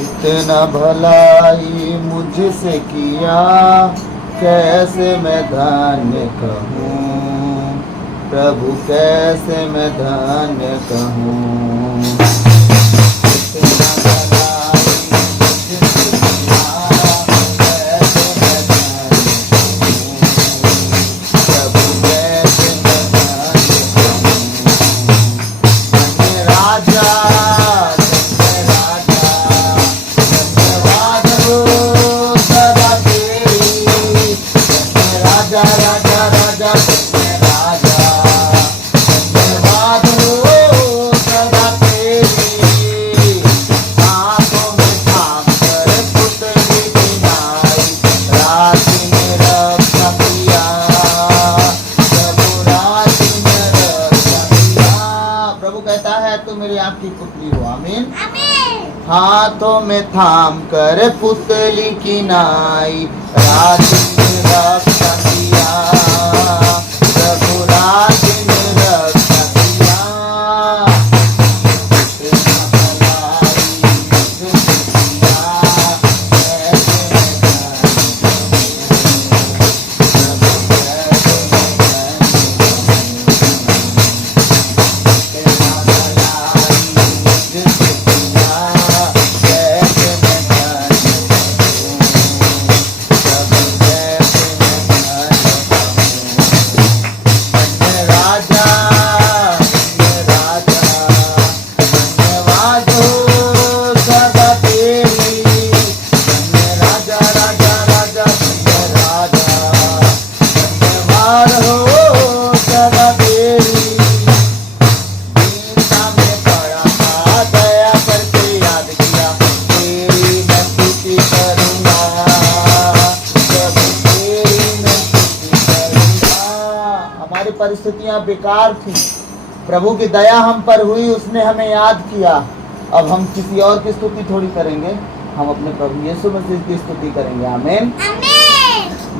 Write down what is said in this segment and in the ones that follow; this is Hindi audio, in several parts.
इतना भलाई मुझसे किया, कैसे मैं धन्य कहूँ प्रभु, कैसे मैं धन्य कहूँ। इतना भलाई मुझसे किया, कैसे मैं धन्य कहूँ प्रभु, कैसे मैं धन्य कहूँ। धन्य राजा, राजा राजा राजा राजा, धन्यवाद हो सदा तेरी। आंखों में थाम कर पुतली बिनाई, राशि में रक्षा किया प्रभु, राशि में रक्षा किया। प्रभु कहता है तू मेरी आँख की पुतली हो। आमीन। हाथों में थाम कर पुतली की नाई, राशि में रक्षा किया प्रभु, राशि में रक्षा किया। इतना भलाई मुझसे किया, कैसे मैं धन्य कहूँ प्रभु, कैसे मैं धन्य कहूँ। इतना भलाई मुझसे किया, कैसे मैं धन्य कहूँ प्रभु, कैसे मैं धन्य कहूँ। धन्य राजा, धन्य राजा, धन्यवाद हो सदा तेरी। धन्य राजा राजा राजा, धन्य राजा, धन्यवाद हो सदा तेरी। दीनता में पड़ा था, दया करके याद किया, तेरी मैं स्तुति करूँगा प्रभु, तेरी मैं स्तुति करूँगा। हमारी परिस्थितियां बेकार थी, प्रभु की दया हम पर हुई, उसने हमें याद किया। अब हम किसी और की स्तुति थोड़ी करेंगे, हम अपने प्रभु यीशु मसीह की स्तुति करेंगे। आमीन।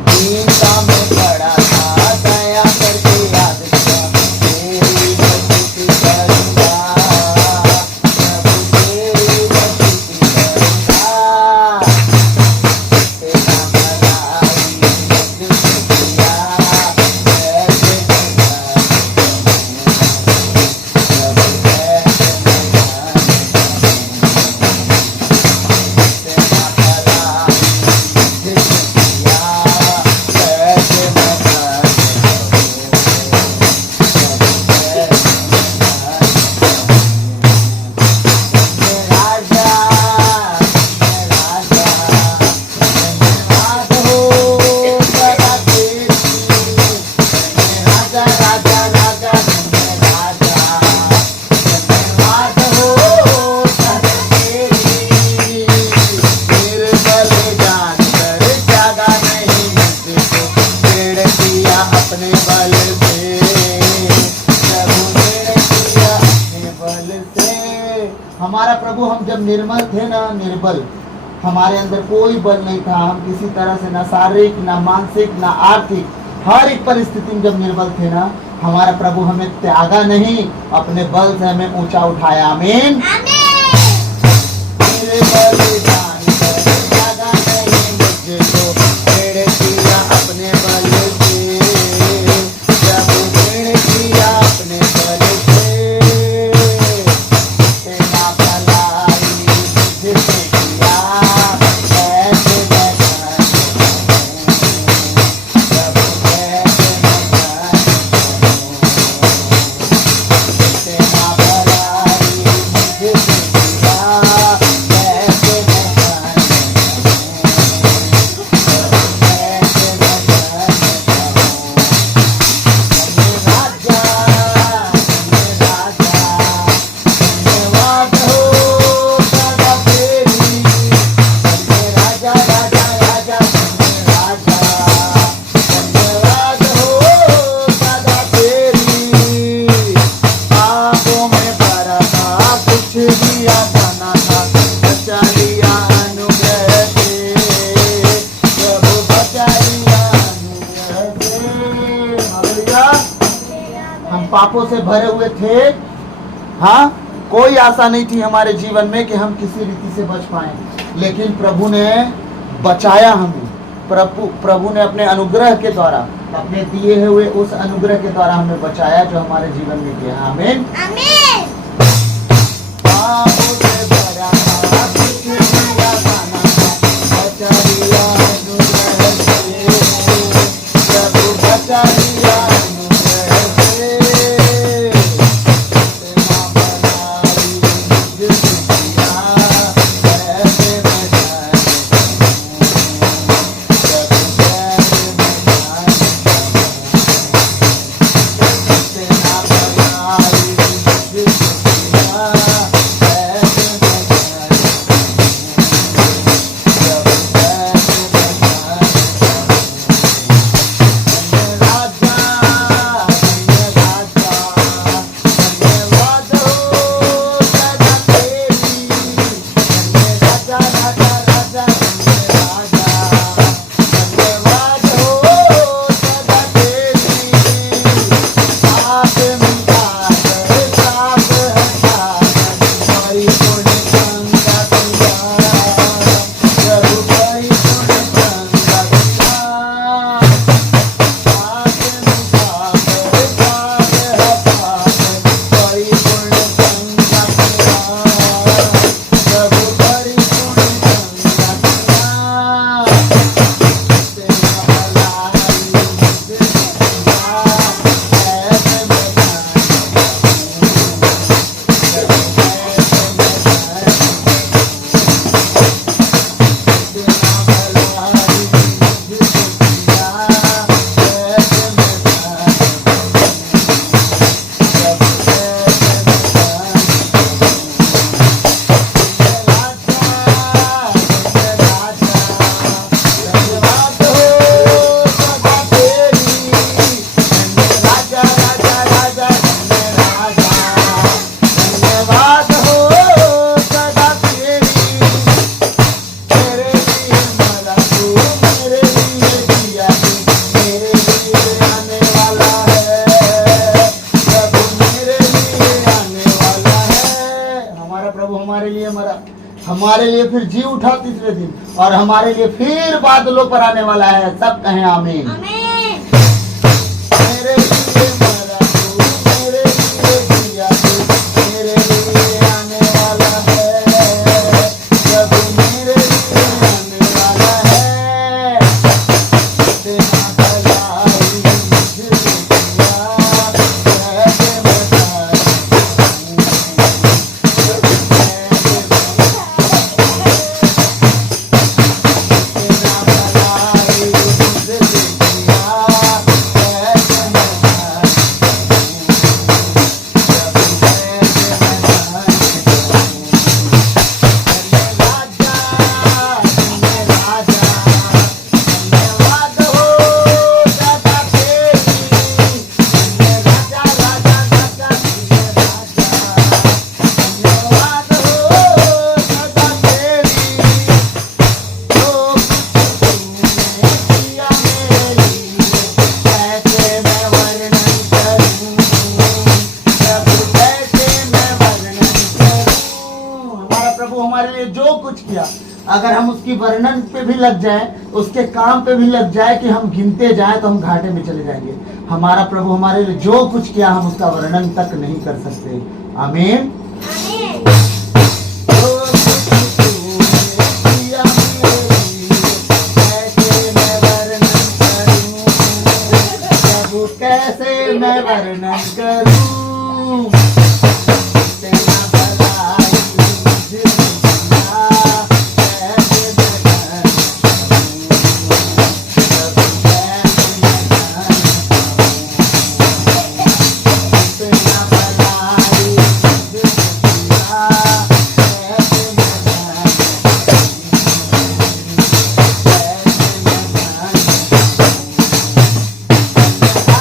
दीनता में पड़ा था, दया करके याद किया, तेरी मैं स्तुति करूँगा प्रभु, तेरी मैं स्तुति करूँगा। इतना भलाई मुझसे किया, कैसे मैं धन्य कहूँ प्रभु, कैसे मैं धन्य कहूँ। इतना भलाई मुझसे किया, कैसे मैं हमारा प्रभु, हम जब निर्मल थे ना, निर्बल, हमारे अंदर कोई बल नहीं था, हम किसी तरह से ना शारीरिक ना मानसिक ना आर्थिक, हर एक परिस्थिति में जब निर्बल थे ना, हमारा प्रभु हमें त्यागा नहीं, अपने बल से हमें ऊंचा उठाया। आमीन। मेरे बलिदान पर त्यागा नहीं मुझको, मेरे किया अपने बल से प्रभु, मेरे किया अपने बल से। तेरा भलाई मुझसे किया, कैसे मैं धन्य कहूँ प्रभु, कैसे मैं धन्य कहूँ। तेरा भलाई मुझसे किया, कैसे मैं पापों से भरे हुए थे, हाँ, कोई आशा नहीं थी हमारे जीवन में कि हम किसी रीति से बच पाए, लेकिन प्रभु ने बचाया हमें। प्रभु ने अपने अनुग्रह के द्वारा, अपने दिए हुए उस अनुग्रह के द्वारा हमें बचाया, जो हमारे जीवन में किया। आमीन आमीन। पापों से भरा था, कुछ दिया खाना था, बचा लिया अनुग्रह से, प्रभु बचा लिया अनुग्रह से। तेरा बनाई मुझ दुनिया, कैसे मैं जाऊं, प्रभु कैसे मैं जाऊं। तेरा बनाई मुझ दुनिया, कैसे मैं जाऊं, प्रभु कैसे मैं जाऊं। राजा धन्यवाद हो सदा तेरी, राजा राजा राजा धन्यवाद हो सदा तेरी। पाप मिटा कर पाप हटा कर परिपूर्ण गंगा पिया, प्रभु परिपूर्ण गंगा पिया। हमारे लिए फिर जी उठा तीसरे दिन, और हमारे लिए फिर बादलों पर आने वाला है। सब कहें आमीन। आमीन। मेरे लिए मरा तू, मेरे लिए जिया तू, मेरे लिए आने वाला है, प्रभु मेरे लिए आने वाला है। तेरा भलाई मुझे दिया, कैसे मैं जाऊं, प्रभु कैसे तेरा भलाई मुझे दिया, कैसे मैं जाऊं, प्रभु कैसे मैं जाऊं। राजा धन्यवाद हो सदा तेरी, राजा राजा राजा धन्यवाद हो सदा तेरी। जो कुछ तूने किया मेरे लिए, कैसे मैं वर्णन करूं, प्रभु कैसे मैं वर्णन करूं। हमारा प्रभु हमारे लिए जो कुछ किया, अगर हम उसकी वर्णन पे भी लग जाए, उसके काम पे भी लग जाए कि हम गिनते जाएं, तो हम घाटे में चले जाएंगे। हमारा प्रभु हमारे लिए जो कुछ किया, हम उसका वर्णन तक नहीं कर सकते। आमीन। आमीन। जो कुछ तूने किया मेरे लिए, कैसे मैं वर्णन करूं, प्रभु कैसे मैं वर्णन करूं। तेरा भलाई मुझे दिया, कैसे मैं जाऊं, प्रभु कैसे मैं जाऊं। तेरा भलाई मुझे दिया, कैसे मैं जाऊं, कैसे मैं जाऊं।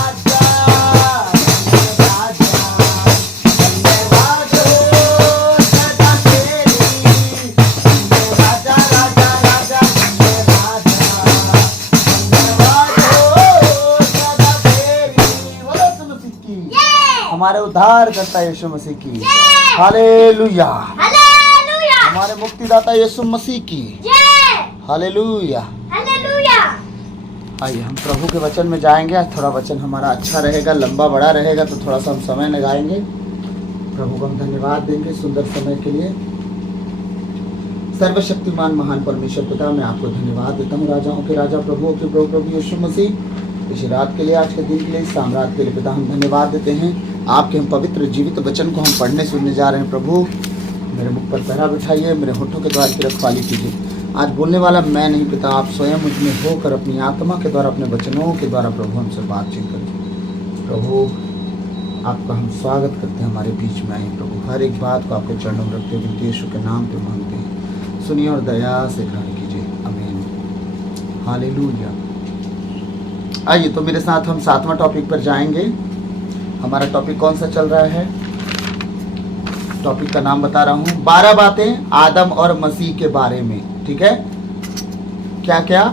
राजा धन्यवाद हो सदा तेरी, राजा राजा राजा धन्यवाद हो सदा तेरी। बोलो यीशु मसीह की, हमारे उद्धार करता यीशु मसीह की। हालेलुया। हालेलुया। हमारे मुक्तिदाता यीशु मसीह की जय। हालेलुया। हालेलुया। आइए हम प्रभु के वचन में जाएंगे। आज थोड़ा वचन हमारा अच्छा रहेगा, लंबा बड़ा रहेगा, तो थोड़ा सा हम समय लगाएंगे। प्रभु को हम धन्यवाद देंगे सुंदर समय के लिए। सर्वशक्तिमान महान परमेश्वर पिता, मैं आपको धन्यवाद देता हूँ, राजाओं के राजा प्रभुओं के प्रभु यीशु मसीह, इस रात के लिए, आज के दिन के लिए, इस साम्राज्य के लिए पिता हम धन्यवाद देते हैं। आपके हम पवित्र जीवित वचन को हम पढ़ने सुनने जा रहे हैं। प्रभु मेरे मुख पर पहरा बिठाइए, मेरे होठों के द्वार की रखवाली कीजिए। आज बोलने वाला मैं नहीं पिता, आप स्वयं मुझ में होकर अपनी आत्मा के द्वारा, अपने वचनों के द्वारा प्रभु हमसे बातचीत करें। प्रभु आपका हम स्वागत करते हैं, हमारे बीच में आए प्रभु। हर एक बात को आपके चरणों में रखते हुए यीशु के नाम पे मांगते हैं, सुनिए और दया से ग्रहण कीजिए। आमीन। हालेलुया। आइए तो मेरे साथ हम 7वां टॉपिक पर जाएंगे। हमारा टॉपिक कौन सा चल रहा है? टॉपिक का नाम बता रहा हूँ, 12 बातें आदम और मसीह के बारे में। ठीक है, क्या क्या?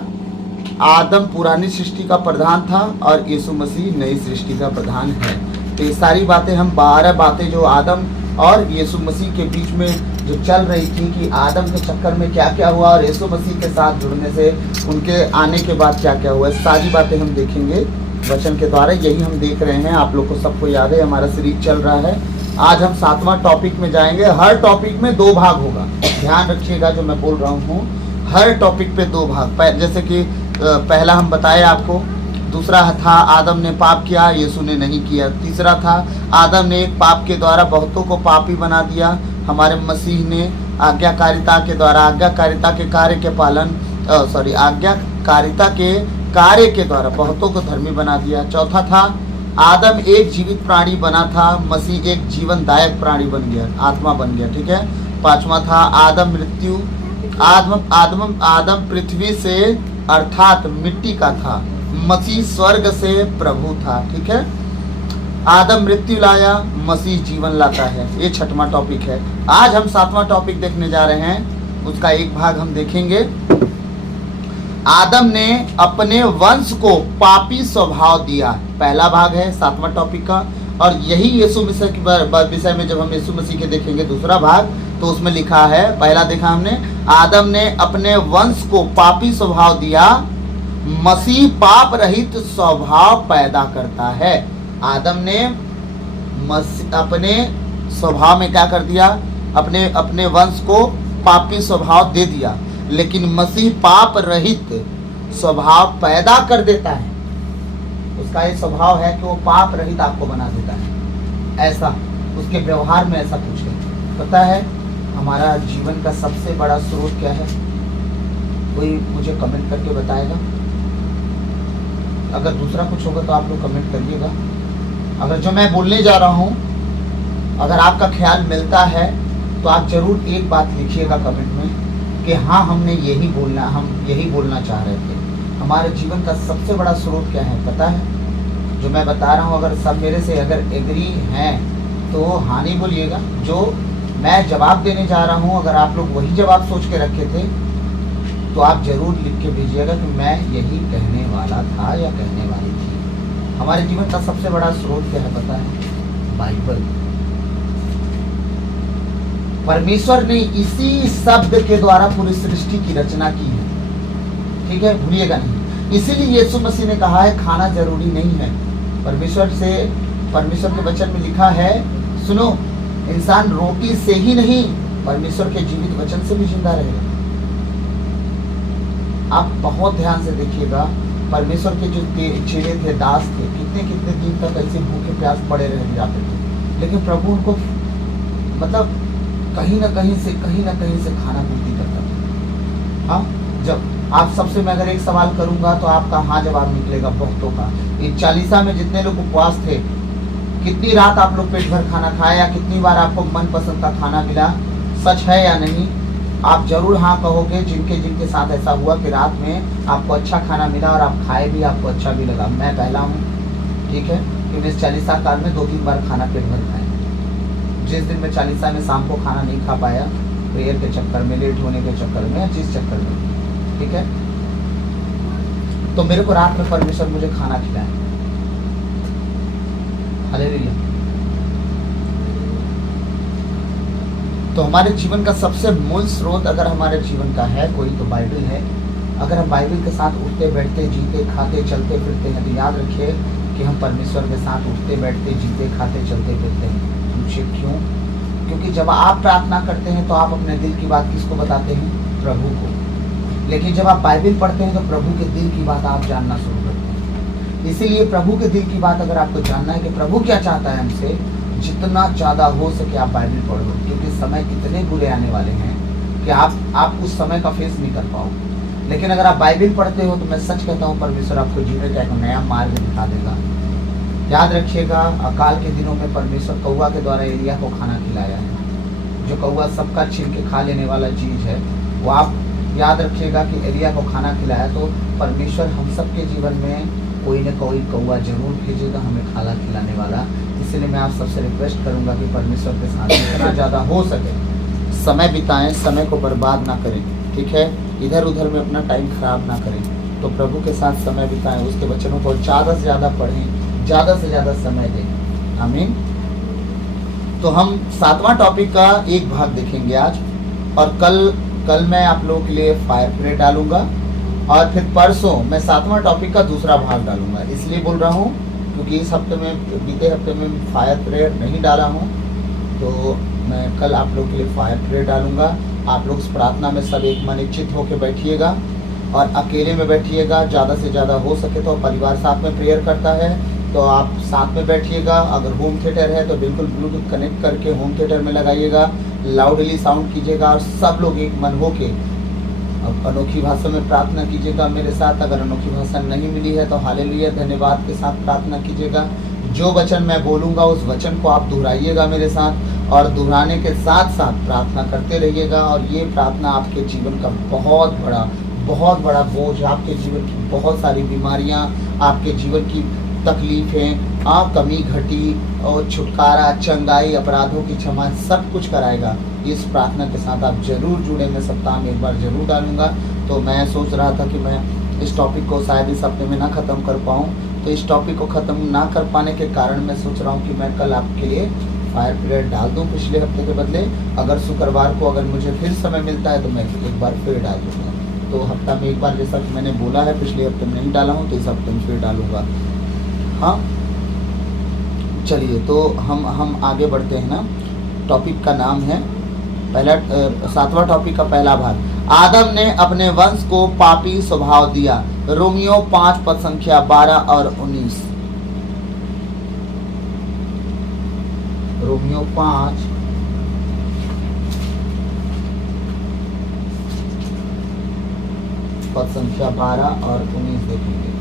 आदम पुरानी सृष्टि का प्रधान था और यीशु मसीह नई सृष्टि का प्रधान है। तो ये सारी बातें हम 12 बातें जो आदम और यीशु मसीह के बीच में जो चल रही थी कि आदम के चक्कर में क्या क्या हुआ और यीशु मसीह के साथ जुड़ने से उनके आने के बाद क्या क्या हुआ, सारी बातें हम देखेंगे वचन के द्वारा। यही हम देख रहे हैं, आप लोग को सबको याद है, हमारा सीरीज चल रहा है। आज हम 7वां टॉपिक में जाएंगे। हर टॉपिक में 2 भाग होगा, ध्यान रखिएगा जो मैं बोल रहा हूँ। हर टॉपिक पे 2 भाग, जैसे कि पहला हम बताए आपको, दूसरा था आदम ने पाप किया, यीशु ने नहीं किया। तीसरा था आदम ने एक पाप के द्वारा बहुतों को पापी बना दिया, हमारे मसीह ने आज्ञाकारिता के द्वारा, आज्ञाकारिता के कार्य के पालन आज्ञाकारिता के कार्य के द्वारा बहुतों को धर्मी बना दिया। चौथा था आदम एक जीवित प्राणी बना था, मसीह एक जीवनदायक प्राणी बन गया, आत्मा बन गया। ठीक है। 5वां था आदम पृथ्वी से अर्थात मिट्टी का था, मसीह स्वर्ग से प्रभु था। ठीक है। आदम मृत्यु लाया, मसीह जीवन लाता है। ये 6वां टॉपिक है। आज हम 7वां टॉपिक देखने जा रहे हैं, उसका एक भाग हम देखेंगे। आदम ने अपने वंश को पापी स्वभाव दिया, पहला भाग है 7वां टॉपिक का। और यही यीशु मसीह के विषय में जब हम यीशु मसीह के देखेंगे दूसरा भाग, तो उसमें लिखा है, पहला देखा हमने, आदम ने अपने वंश को पापी स्वभाव दिया, मसीह पाप रहित स्वभाव पैदा करता है। आदम ने अपने स्वभाव में क्या कर दिया? अपने वंश को पापी स्वभाव दे दिया, लेकिन मसीह पाप रहित स्वभाव पैदा कर देता है। उसका ये स्वभाव है कि वो पाप रहित आपको बना देता है। ऐसा उसके व्यवहार में ऐसा कुछ है। पता है हमारा जीवन का सबसे बड़ा स्रोत क्या है? कोई मुझे कमेंट करके बताएगा। अगर दूसरा कुछ होगा तो आप लोग कमेंट करिएगा। अगर जो मैं बोलने जा रहा हूँ अगर आपका ख्याल मिलता है तो आप जरूर एक बात लिखिएगा कमेंट में कि हाँ हम यही बोलना चाह रहे थे। हमारे जीवन का सबसे बड़ा स्रोत क्या है पता है? जो मैं बता रहा हूँ, अगर सब मेरे से अगर एग्री हैं तो हाँ नहीं बोलिएगा। जो मैं जवाब देने जा रहा हूँ, अगर आप लोग वही जवाब सोच के रखे थे तो आप जरूर लिख के भेजिएगा कि मैं यही कहने वाला था या कहने वाली थी। हमारे जीवन का सबसे बड़ा स्रोत क्या है पता है? बाइबल। परमेश्वर ने इसी शब्द के द्वारा पूरी सृष्टि की रचना की है। ठीक है, भूलिएगा नहीं। इसीलिए यीशु मसीह ने कहा है खाना जरूरी नहीं है। परमेश्वर के वचन में लिखा है, सुनो, इंसान रोटी से ही नहीं परमेश्वर के जीवित वचन से भी जिंदा रहेगा। आप बहुत ध्यान से देखिएगा, परमेश्वर के जो चेले थे, दास थे, कितने दिन तक ऐसे भूखे प्यास पड़े रह जाते थे, लेकिन प्रभु उनको मतलब कहीं ना कहीं से खाना पूर्ति करता था। हाँ, जब आप सबसे मैं अगर एक सवाल करूंगा तो आपका हाँ जवाब निकलेगा बहुतों का। ये 40 में जितने लोग उपवास थे, कितनी रात आप लोग पेट भर खाना खाए या कितनी बार आपको मनपसंद का खाना मिला? सच है या नहीं? आप जरूर हाँ कहोगे जिनके साथ ऐसा हुआ कि रात में आपको अच्छा खाना मिला और आप खाए भी, आपको अच्छा भी लगा। मैं पहला हूँ। ठीक है, कि मैं 40 काल में 2-3 बार खाना पेट भर खाया। जिस दिन मैं 40 में शाम को खाना नहीं खा पाया, प्रेयर के चक्कर में, लेट होने के चक्कर में या जिस चक्कर में, ठीक है, तो मेरे को रात में परमेश्वर मुझे खाना खिलाया। हालेलुया। तो हमारे जीवन का सबसे मूल स्रोत अगर हमारे जीवन का है कोई तो बाइबल है। अगर हम बाइबल के साथ उठते बैठते जीते खाते चलते फिरते हैं तो याद रखिए कि हम परमेश्वर के साथ उठते बैठते जीते खाते चलते फिरते हैं। पूछिए क्यों? क्योंकि जब आप प्रार्थना करते हैं तो आप अपने दिल की बात किसको बताते हैं? प्रभु को। लेकिन जब आप बाइबल पढ़ते हैं तो प्रभु के दिल की बात आप जानना शुरू करते हैं। इसीलिए प्रभु के दिल की बात अगर आपको जानना है कि प्रभु क्या चाहता है हमसे, जितना ज़्यादा हो सके आप बाइबल पढ़ो, क्योंकि समय कितने बुरे आने वाले हैं कि आप उस समय का फेस नहीं कर पाओ। लेकिन अगर आप बाइबल पढ़ते हो तो मैं सच कहता हूँ परमेश्वर आपको जीने का एक नया मार्ग दिखा देगा। याद रखिएगा, अकाल के दिनों में परमेश्वर कौवा के द्वारा एलिया को खाना खिलाया है। जो कौवा सबका छीन के खा लेने वाला चीज़ है, वो आप याद रखिएगा कि एलिया को खाना खिलाया। तो परमेश्वर हम सबके जीवन में कोई न कोई कौवा जरूर भेजेगा हमें खाना खिलाने वाला। इसलिए मैं आप सबसे रिक्वेस्ट करूंगा कि परमेश्वर के साथ जितना ज़्यादा हो सके समय बिताएं, समय को बर्बाद ना करें, ठीक है? इधर उधर में अपना टाइम खराब ना करें। तो प्रभु के साथ समय बिताएं, उसके वचनों को ज़्यादा से ज़्यादा पढ़ें, ज़्यादा से ज़्यादा समय दें। आमीन। तो हम 7वां टॉपिक का एक भाग देखेंगे आज, और कल मैं आप लोगों के लिए फायर प्रेयर डालूंगा, और फिर परसों मैं 7वां टॉपिक का दूसरा भाग डालूंगा। इसलिए बोल रहा हूँ क्योंकि इस हफ्ते में, बीते हफ्ते में फायर प्रेयर नहीं डाला हूँ, तो मैं कल आप लोग के लिए फायर प्रेयर डालूंगा। आप लोग इस प्रार्थना में सब एक मन इच्छित होकर बैठिएगा, और अकेले में बैठिएगा। ज़्यादा से ज़्यादा हो सके तो परिवार साथ में प्रेयर करता है तो आप साथ में बैठिएगा। अगर होम थिएटर है तो बिल्कुल ब्लूटूथ कनेक्ट करके होम थिएटर में लगाइएगा, लाउडली साउंड कीजिएगा, और सब लोग एक मन होके अब अनोखी भाषा में प्रार्थना कीजिएगा मेरे साथ। अगर अनोखी भाषा नहीं मिली है तो हालेलुया धन्यवाद के साथ प्रार्थना कीजिएगा। जो वचन मैं बोलूँगा उस वचन को आप दोहराइएगा मेरे साथ, और दोहराने के साथ साथ प्रार्थना करते रहिएगा। और ये प्रार्थना आपके जीवन का बहुत बड़ा बोझ, आपके जीवन की बहुत सारी बीमारियाँ, आपके जीवन की तकलीफ़ें, कमी घटी और छुटकारा, चंगाई, अपराधों की क्षमा, सब कुछ कराएगा। इस प्रार्थना के साथ आप जरूर जुड़े। मैं सप्ताह में एक बार जरूर डालूंगा। तो मैं सोच रहा था कि मैं इस टॉपिक को शायद इस हफ्ते में ना ख़त्म कर पाऊँ, तो इस टॉपिक को ख़त्म ना कर पाने के कारण मैं सोच रहा हूँ कि मैं कल आपके लिए फायर पीरियड डाल दूँ पिछले हफ्ते के बदले। अगर शुक्रवार को अगर मुझे फिर समय मिलता है तो मैं एक बार फिर डाल दूँगा। तो हफ्ता में एक बार, जैसा कि मैंने बोला है, पिछले हफ्ते में नहीं डाला हूँ तो इस हफ्ते में फिर डालूँगा। हाँ, चलिए तो हम आगे बढ़ते हैं ना। टॉपिक का नाम है पहला 7वां टॉपिक का पहला भाग, आदम ने अपने वंश को पापी स्वभाव दिया। रोमियो 5 पद संख्या 12 और 19। रोमियो 5 पद संख्या 12 और 19 देखेंगे।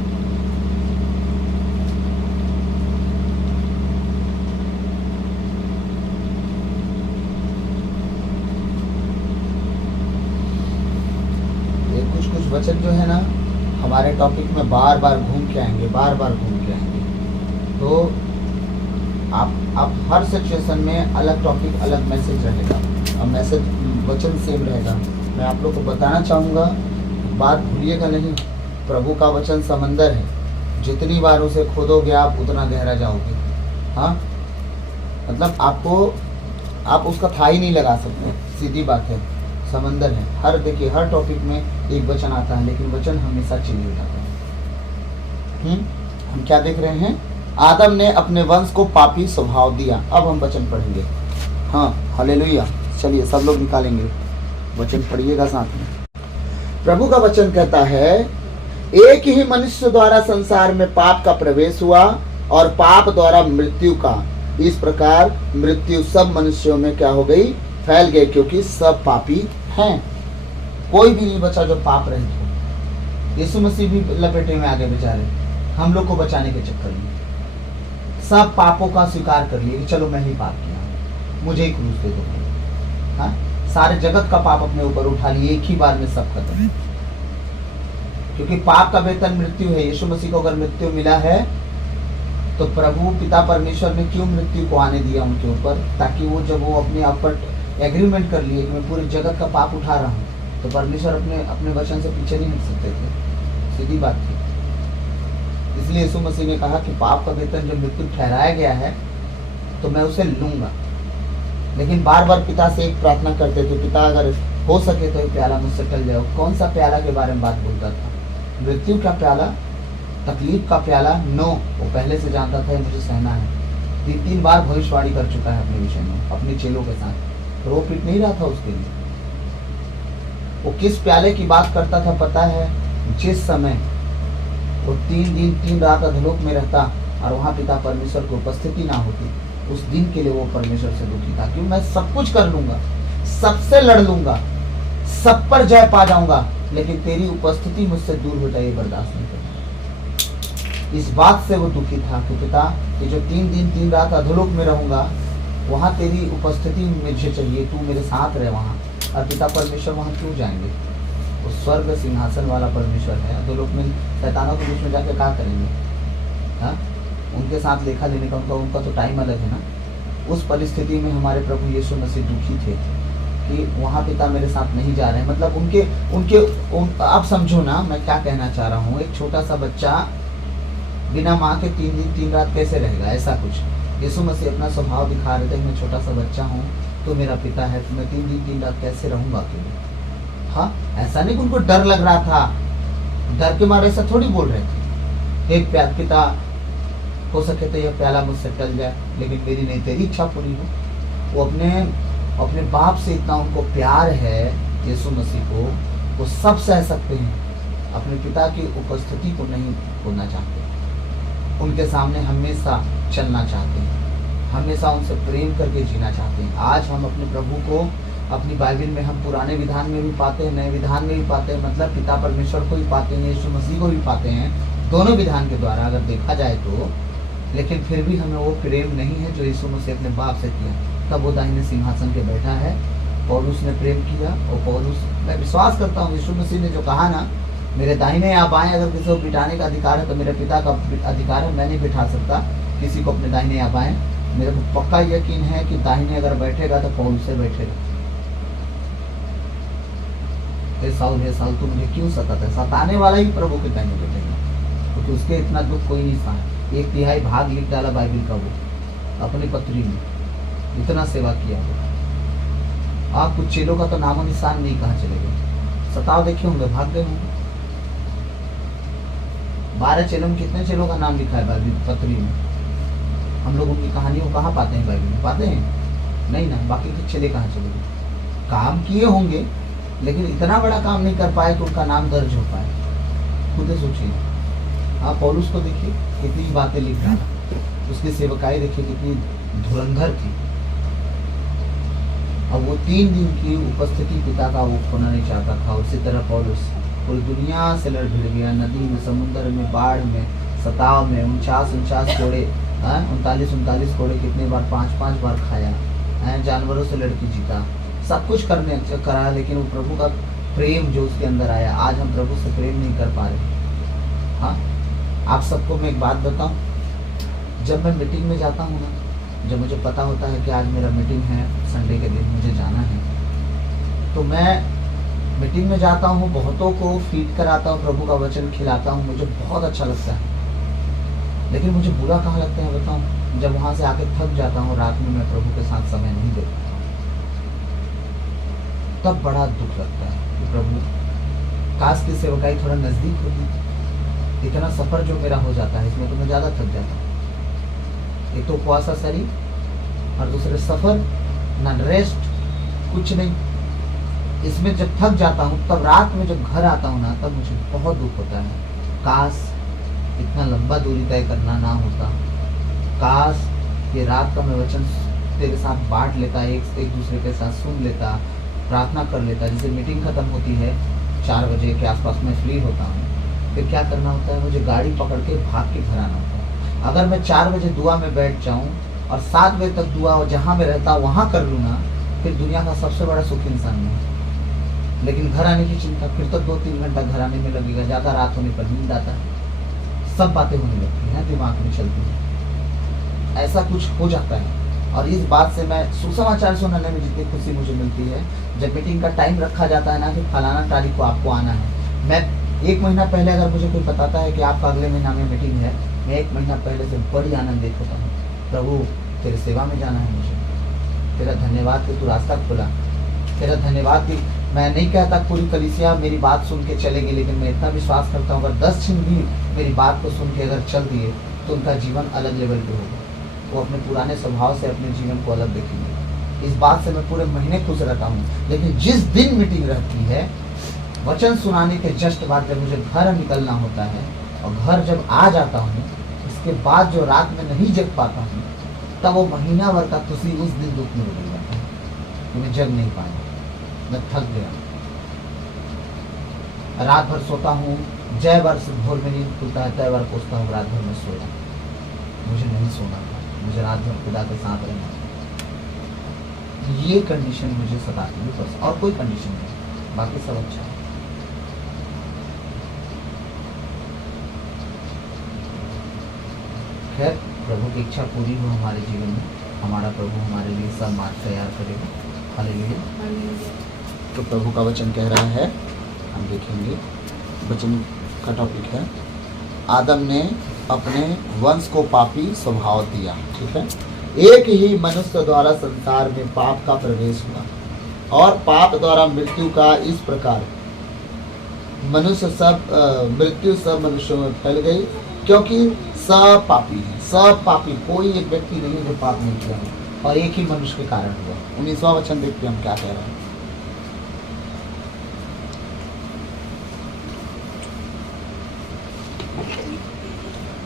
कुछ वचन जो है ना हमारे टॉपिक में बार बार घूम के आएंगे। तो आप हर सिचुएशन में अलग टॉपिक, अलग मैसेज रहेगा, और मैसेज वचन सेम रहेगा। मैं आप लोग को बताना चाहूँगा, बात भूलिएगा नहीं, प्रभु का वचन समंदर है, जितनी बार उसे खोदोगे आप उतना गहरा जाओगे। हाँ, मतलब आप उसका था ही नहीं लगा सकते, सीधी बात है। समंदर है, हर टॉपिक में एक वचन आता है, लेकिन वचन हमेशा चेंज होता है। हम क्या देख रहे हैं? आदम ने अपने वंश को पापी स्वभाव दिया। अब हम वचन पढ़ेंगे। हाँ, हालेलुया। चलिए सब लोग निकालेंगे, वचन पढ़िएगा साथ में। प्रभु का वचन कहता है, एक ही मनुष्य द्वारा संसार में पाप का प्रवेश हुआ, और पाप द्वारा मृत्यु का। इस प्रकार मृत्यु सब मनुष्यों में क्या हो गई? फैल गए, क्योंकि सब पापी हैं। कोई भी नहीं बचा जो पाप रहित हो। यीशु मसीह भी लपेटे में आगे बेचारे, हम लोग को बचाने के चक्कर में सब पापों का स्वीकार कर लिए कि चलो मैं ही पाप किया, मुझे ही क्रूस दे दो। हाँ, सारे जगत का पाप अपने ऊपर उठा लिए, एक ही बार में सब खत्म। क्योंकि पाप का वेतन मृत्यु है। यीशु मसीह को अगर मृत्यु मिला है तो प्रभु पिता परमेश्वर ने क्यों मृत्यु को आने दिया उनके ऊपर? ताकि वो जब वो अपने आप पर एग्रीमेंट कर लिए कि मैं पूरे जगत का पाप उठा रहा हूँ, तो परमेश्वर अपने वचन से पीछे नहीं हट सकते थे। सीधी बात थी। इसलिए यीशु मसीह ने कहा कि पाप का वेतन जब मृत्यु ठहराया गया है तो मैं उसे लूंगा। लेकिन बार बार पिता से एक प्रार्थना करते थे, पिता अगर हो सके तो ये प्याला मुझसे टल जाओ। कौन सा प्याला के बारे में बात बोलता था? मृत्यु का प्याला, तकलीफ का प्याला? नो, वो पहले से जानता था ये मुझे सहना है। 3 बार भविष्यवाणी कर चुका है अपने विषय में, अपने चेलों के साथ। रो पीट नहीं रहा था उसके लिए। वो किस प्याले की बात करता था पता है? जिस समय वो 3 दिन 3 रात अधलोक में रहता और वहां पिता परमेश्वर की उपस्थिति ना होती, उस दिन के लिए वो परमेश्वर से दुखी था। क्यों? मैं सब कुछ कर लूंगा, सबसे लड़ लूंगा, सब पर जय पा जाऊंगा, लेकिन तेरी उपस्थिति मुझसे दूर हो जाए, बर्दाश्त नहीं करता। इस बात से वो दुखी था कि पिता, ये जो 3 दिन 3 रात अधोलोक में रहूंगा, वहां तेरी उपस्थिति मुझे चाहिए, तू मेरे साथ रहे वहां। और पिता परमेश्वर वहां क्यों जाएंगे? वो स्वर्ग सिंहासन वाला परमेश्वर है, अधोलोक में शैतानों के बीच में जाकर क्या करेंगे? हाँ, उनके साथ लेखा देने का उनका तो टाइम अलग है ना। उस परिस्थिति में हमारे प्रभु यीशु मसीह दुखी थे कि वहाँ पिता मेरे साथ नहीं जा रहे हैं। मतलब उनके आप समझो ना मैं क्या कहना चाह रहा हूँ। एक छोटा सा बच्चा बिना माँ के 3 दिन 3 रात कैसे रहेगा? ऐसा कुछ यीशु मसीह अपना स्वभाव दिखा रहे थे, मैं छोटा सा बच्चा हूँ, तो मेरा पिता है, तो मैं 3 दिन 3 रात कैसे रहूंगा अकेले? हाँ, ऐसा नहीं कि उनको डर लग रहा था, डर के मारे ऐसा थोड़ी बोल रहे थे। एक प्यार पिता, हो सके तो यह प्याला मुझसे टल जाए, लेकिन मेरी नहीं तेरी इच्छा पूरी हो। वो अपने बाप से इतना उनको प्यार है यीशु मसीह को, वो सब सह सकते हैं, अपने पिता की उपस्थिति को नहीं खोना चाहते, उनके सामने हमेशा चलना चाहते हैं, हमेशा उनसे प्रेम करके जीना चाहते हैं। आज हम अपने प्रभु को अपनी बाइबल में हम पुराने विधान में भी पाते हैं, नए विधान में भी पाते हैं, मतलब पिता परमेश्वर को भी पाते हैं, यीशु मसीह को भी पाते हैं, दोनों विधान के द्वारा अगर देखा जाए तो। लेकिन फिर भी हमें वो प्रेम नहीं है जो यीशु मसीह अपने बाप से किया। तब वो दाहिने सिंहासन पे बैठा है, पौलुस ने प्रेम किया, और पौलुस, मैं विश्वास करता हूँ यीशु मसीह ने जो कहा ना, मेरे दाहिने या बाएं अगर किसी को बिठाने का अधिकार है तो मेरे पिता का अधिकार है, मैं नहीं बिठा सकता किसी को अपने दाहिने या बाएं। मेरे को पक्का यकीन है कि दाहिने अगर बैठेगा तो पौलुस से बैठेगा। हे साउल तू मुझे क्यों सताता है? सताने वाला ही प्रभु के दाहिने बैठेगा, क्योंकि उसके इतना दुख कोई नहीं सहा। 1/3 भाग लिख डाला बाइबल का वो अपनी पत्री में, इतना सेवा किया वो। आप कुछ चेलों का तो नामो निशान नहीं, कहाँ चले गए? सताव देखे होंगे, भाग गए होंगे। 12 चेलों में कितने चेलों का नाम लिखा है बाइबल पत्री में? हम लोग उनकी कहानियों कहाँ पाते हैं बाइबल में? पाते हैं नहीं ना। बाकी के चेले कहाँ चले गए? काम किए होंगे लेकिन इतना बड़ा काम नहीं कर पाए कि उनका नाम दर्ज हो पाए। खुद सोचिए, आप पौलुस को देखिए कितनी बातें लिख डाला, उसकी सेवकाई देखिए कितनी धुरंधर थी। अब वो 3 दिन की उपस्थिति पिता का वो खोना नहीं चाहता था। उसी तरह पौलुस पूरी दुनिया से लड़ भिड़ गया, नदी में, समुद्र में, बाढ़ में, सताव में, 49 कोड़े, 39 कोड़े कितने बार, 5 बार खाया, जानवरों से लड़की जीता, सब कुछ करा, लेकिन वो प्रभु का प्रेम जो उसके अंदर आया, आज हम प्रभु से प्रेम नहीं कर पा रहे। हाँ, आप सबको मैं एक बात बताऊं, जब मैं मीटिंग में जाता हूँ ना, जब मुझे पता होता है कि आज मेरा मीटिंग है, संडे के दिन मुझे जाना है, तो मैं मीटिंग में जाता हूँ, बहुतों को फीड कराता हूँ, प्रभु का वचन खिलाता हूँ, मुझे बहुत अच्छा लगता है। लेकिन मुझे बुरा कहाँ लगता है बताऊँ? जब वहाँ से आके थक जाता हूँ, रात में मैं प्रभु के साथ समय नहीं दे पाता, तब बड़ा दुख लगता है कि प्रभु काश की सेवकाई थोड़ा नजदीक होती। इतना सफर जो मेरा हो जाता है इसमें तो मैं ज्यादा थक जाता हूँ। एक तो उपवासा शरीर और दूसरे सफर, ना रेस्ट, कुछ नहीं। इसमें जब थक जाता हूँ तब रात में जब घर आता हूँ ना, तब मुझे बहुत दुख होता है। काश इतना लंबा दूरी तय करना ना होता, काश ये रात का मैं वचन तेरे साथ बांट लेता, एक दूसरे के साथ सुन लेता, प्रार्थना कर लेता। जैसे मीटिंग खत्म होती है 4 बजे के आसपास में फ्री होता हूँ, फिर क्या करना होता है, मुझे गाड़ी पकड़ के भाग के घर आना होता है। अगर मैं 4 बजे दुआ में बैठ जाऊँ और 7 बजे तक दुआ जहाँ मैं रहता वहाँ कर लूँ ना, फिर दुनिया का सबसे बड़ा सुख इंसान में। लेकिन घर आने की चिंता, फिर तो 2-3 घंटा घर आने में लगेगा, ज़्यादा रात होने पर नींद आता है, सब बातें होने लगती हैं, दिमाग में चलती है, ऐसा कुछ हो जाता है। और इस बात से मैं सुसमाचार सुनाने में जितनी खुशी मुझे मिलती है, जब मीटिंग का टाइम रखा जाता है ना कि फलाना तारीख को आपको आना है, मैं 1 महीना पहले अगर मुझे कोई बताता है कि आपका अगले महीना में मीटिंग है, मैं 1 महीना पहले से बड़ी आनंदित होता हूँ। प्रभु तेरे सेवा में जाना है मुझे, तेरा धन्यवाद कि तू रास्ता खोला, तेरा धन्यवाद कि मैं नहीं कहता पूरी कलीसिया मेरी बात सुन के चलेगी, लेकिन मैं इतना विश्वास करता हूँ अगर 10 छिन भी मेरी बात को सुन के अगर चल दिए तो उनका जीवन अलग लेवल पे होगा। वो अपने पुराने स्वभाव से अपने जीवन को अलग देखेंगे। इस बात से मैं पूरे महीने खुश रहता हूँ। लेकिन जिस दिन मीटिंग रहती है, वचन सुनाने के जस्ट बाद जब मुझे घर निकलना होता है और घर जब आ जाता हूँ, इसके बाद जो रात में नहीं जग पाता हूँ, तब वो महीना भर का खुशी उस दिन दुख में बदल जाता है कि मैं जग नहीं पाया, मैं थक गया। रात भर सोता हूँ, जय बार से भोर में नींद खुलता है, तय बार पूछता हूँ रात भर में सोया, मुझे नहीं सोना था, मुझे रात भर खुदा के साथ रहना था। ये कंडीशन मुझे सताती है बस, और कोई कंडीशन नहीं, बाकी सब अच्छा है। खैर, प्रभु की इच्छा पूरी हो हमारे जीवन में, हमारा प्रभु हमारे लिए सब मार्ग तैयार करेगा। हालेलुया। तो प्रभु का वचन कह रहा है, हम देखेंगे वचन का टॉपिक है, आदम ने अपने वंश को पापी स्वभाव दिया। ठीक है, एक ही मनुष्य द्वारा संसार में पाप का प्रवेश हुआ और पाप द्वारा मृत्यु का इस प्रकार मृत्यु सब मनुष्यों में फैल गई, क्योंकि सब पापी है। सब पापी, कोई एक व्यक्ति नहीं जो पाप नहीं किया हो, और एक ही मनुष्य के कारण हुआ। 19वां वचन देखते हम क्या कह रहे हैं।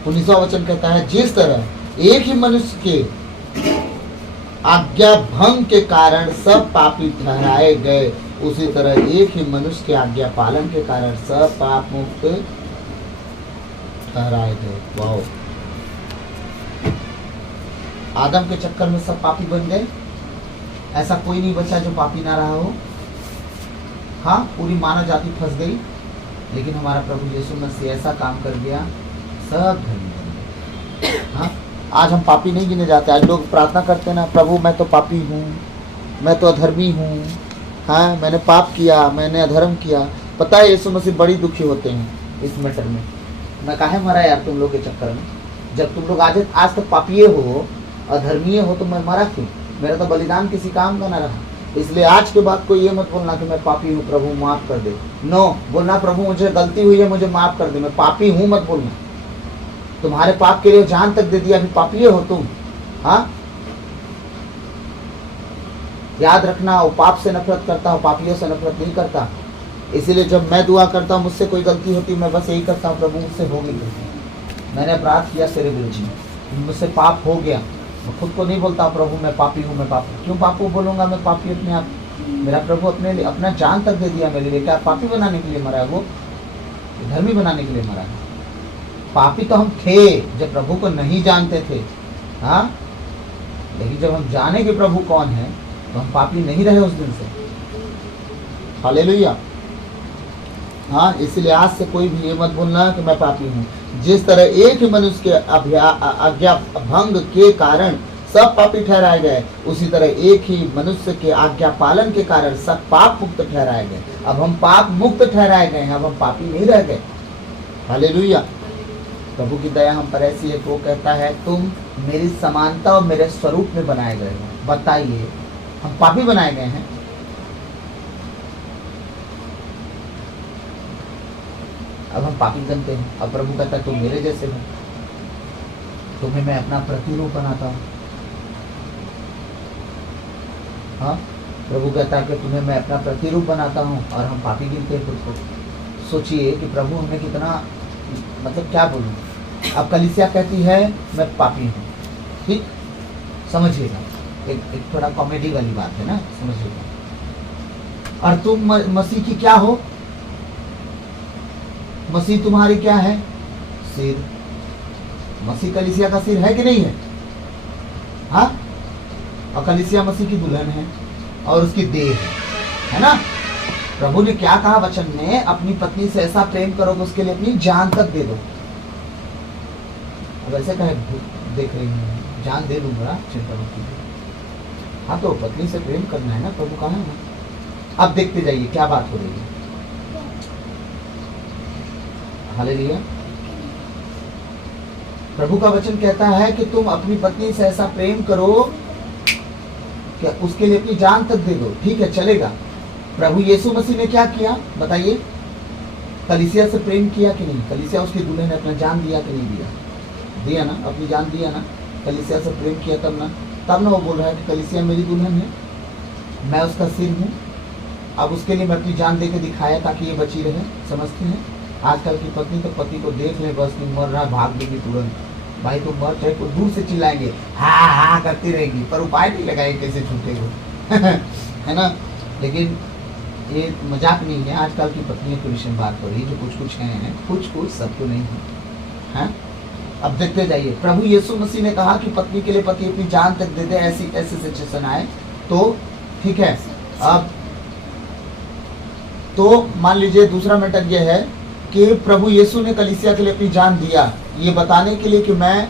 19वां वचन कहता है, जिस तरह एक ही मनुष्य के आज्ञा भंग के कारण सब पापी ठहराए गए, उसी तरह एक ही मनुष्य के आज्ञा पालन के कारण सब पाप मुक्त ठहराए गए। वाओ, आदम के चक्कर में सब पापी बन गए, ऐसा कोई नहीं बचा जो पापी ना रहा हो। हाँ, पूरी मानव जाति फंस गई, लेकिन हमारा प्रभु यीशु मसीह ऐसा काम कर दिया, सब धर्मी बन गए। हाँ, आज हम पापी नहीं गिने जाते। आज लोग प्रार्थना करते ना, प्रभु मैं तो पापी हूँ, मैं तो अधर्मी हूँ, हाँ मैंने पाप किया, मैंने अधर्म किया। पता है यीशु मसीह बड़ी दुखी होते हैं इस मैटर में। मैं काहे मरा यार तुम लोग के चक्कर में, जब तुम लोग आज तक पापिये हो, अधर्मीय हो, तो मैं मरा क्यों? मेरा तो बलिदान किसी काम का ना रहा। इसलिए आज के बाद कोई ये मत बोलना कि मैं पापी हूँ, प्रभु माफ कर दे। नो, बोलना प्रभु मुझे गलती हुई है, मुझे माफ कर दे, मैं पापी हूँ मत बोलना। तुम्हारे पाप के लिए जान तक दे दिया, अभी पापी हो तुम। हाँ, याद रखना, वो पाप से नफरत करता हूँ, पापियों से नफरत नहीं करता। इसीलिए जब मैं दुआ करता हूँ, मुझसे कोई गलती होती, मैं बस यही करता हूँ, प्रभु मुझसे हो गई गलती, मैंने अपराध किया तेरे विरुद्ध में, मुझसे पाप हो गया। मैं खुद को नहीं बोलता प्रभु मैं पापी हूँ, मैं पापी। क्यों पापी बोलूँगा मैं? पापी अपने आप, मेरा प्रभु अपने लिए अपना जान तक दे दिया मेरे लिए। क्या पापी बनाने के लिए मरा है? वो धर्मी बनाने के लिए मरा है। पापी तो हम थे जब प्रभु को नहीं जानते थे, हाँ, लेकिन जब हम जाने कि प्रभु कौन है तो हम पापी नहीं रहे उस दिन से। हालेलुया। हाँ, इसलिए आज से कोई भी ये मत बोलना कि मैं पापी हूँ। जिस तरह एक ही मनुष्य के आज्ञा भंग के कारण सब पापी ठहराए गए, उसी तरह एक ही मनुष्य के आज्ञा पालन के कारण सब पाप मुक्त ठहराए गए। अब हम पाप मुक्त ठहराए गए हैं, अब हम पापी नहीं रह गए। हालेलुया। प्रभु की दया हम पर ऐसी है, वो कहता है तुम मेरी समानता और मेरे स्वरूप में बनाए गए हो। बताइए, हम पापी बनाए गए हैं? अब हम पापी बनते हैं। अब प्रभु कहता है तुम मेरे जैसे हो, तुम्हें मैं अपना प्रतिरूप बनाता हूँ। हाँ, प्रभु कहता है कि तुम्हें मैं अपना प्रतिरूप बनाता हूँ, और हम पापी गिनते हैं खुद को। सोचिए कि प्रभु हमें कितना, मतलब क्या बोलूँ। अब कलीसिया कहती है मैं पापी हूँ, ठीक, समझिएगा, एक थोड़ा कॉमेडी वाली बात है ना, समझिएगा। और तुम मसीह की क्या हो? मसीह तुम्हारी क्या है? सिर। मसीह कलीसिया का सिर है कि नहीं है? हाँ, और कलीसिया मसीह की दुल्हन है और उसकी देह है ना। प्रभु ने क्या कहा वचन में? अपनी पत्नी से ऐसा प्रेम करो कि उसके लिए अपनी जान तक दे दो। अब ऐसे कहे देख रही हूँ, जान दे दूंगा, चिंता मत कीजिए। हाँ, तो पत्नी से प्रेम करना है ना, प्रभु कहा है ना। अब देखते जाइए क्या बात हो रही है। हालेलुया। प्रभु का वचन कहता है कि तुम अपनी पत्नी से ऐसा प्रेम करो क्या उसके लिए अपनी जान तक दे दो, ठीक है चलेगा। प्रभु यीशु मसीह ने क्या किया बताइए? कलीसिया से प्रेम किया कि नहीं? कलीसिया उसकी दुल्हन ने अपना जान दिया कि नहीं दिया? दिया ना, अपनी जान दिया ना। कलीसिया से प्रेम किया तब ना वो बोल रहा है कि कलीसिया मेरी दुल्हन है, मैं उसका सिर हूँ। अब उसके लिए मैं अपनी जान दे के दिखाया ताकि ये बची रहे। समझते हैं? आजकल की पत्नी तो पति को देख ले बस, नहीं मर रहा भाग देगी तुरंत। भाई तो मर चाहे कोई दूर से चिल्लाएंगे, हाँ हाँ करती रहेगी, पर उपाय नहीं लगाएंगे कैसे छूटे वो है ना। लेकिन ये मजाक नहीं है, आजकल की पत्नियों के विषय में बात हो रही है, जो कुछ कुछ हैं, कुछ सबको नहीं है। अब देखते जाइए, प्रभु यीशु मसीह ने कहा कि पत्नी के लिए पति अपनी जान तक दे दे, ऐसी सिचुएशन आए तो ठीक है। अब तो मान लीजिए दूसरा मैटर यह है कि प्रभु यीशु ने कलीसिया के लिए अपनी जान दिया, ये बताने के लिए कि मैं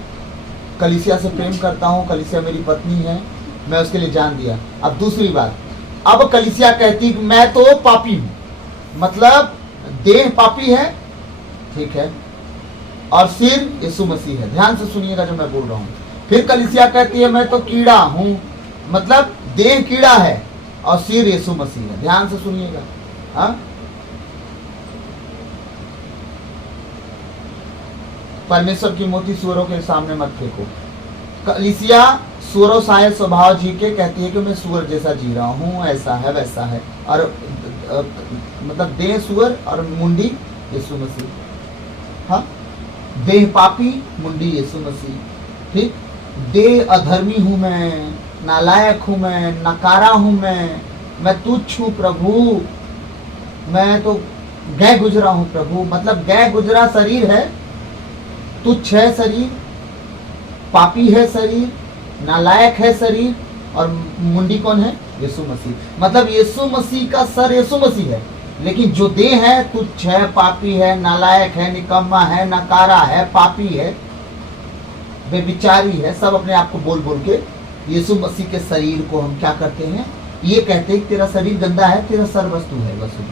कलीसिया से प्रेम करता हूँ, कलीसिया मेरी पत्नी है, मैं उसके लिए जान दिया। अब दूसरी बात, अब कलीसिया कहती कि मैं तो पापी हूँ, मतलब देह पापी है, ठीक है, और सिर यीशु मसीह है। ध्यान से सुनिएगा जो मैं बोल रहा हूँ। फिर कलीसिया कहती है मैं तो कीड़ा हूँ, मतलब देह कीड़ा है और सिर यीशु मसीह है। ध्यान से सुनिएगा। हाँ, परमेश्वर की मोती सूअरों के सामने मत फेंको। कलीसिया सूअरों सा स्वभाव जी के कहती है कि मैं सूअर जैसा जी रहा हूँ, ऐसा है वैसा है, और मतलब देह सूअर और मुंडी यीशु मसीह। हाँ, देह पापी, मुंडी यीशु मसीह, ठीक। देह अधर्मी हूँ मैं, नालायक हूँ मैं, नकारा हूँ मैं तुच्छ हूँ प्रभु, मैं तो गए गुजरा हूँ प्रभु, मतलब गए गुजरा शरीर है, तुच्छ है शरीर, पापी है शरीर, नालायक है शरीर, और मुंडी कौन है? यीशु मसीह। मतलब यीशु मसीह का सर यीशु मसीह है, लेकिन जो देह है तुच्छ है, पापी है, नालायक है, निकम्मा है, नकारा है, पापी है, बेविचारी है, सब अपने आप को बोल बोल के यीशु मसीह के शरीर को हम क्या करते हैं? ये कहते हैं कि तेरा शरीर गंदा है, तेरा सर वस्तु है वस्तु।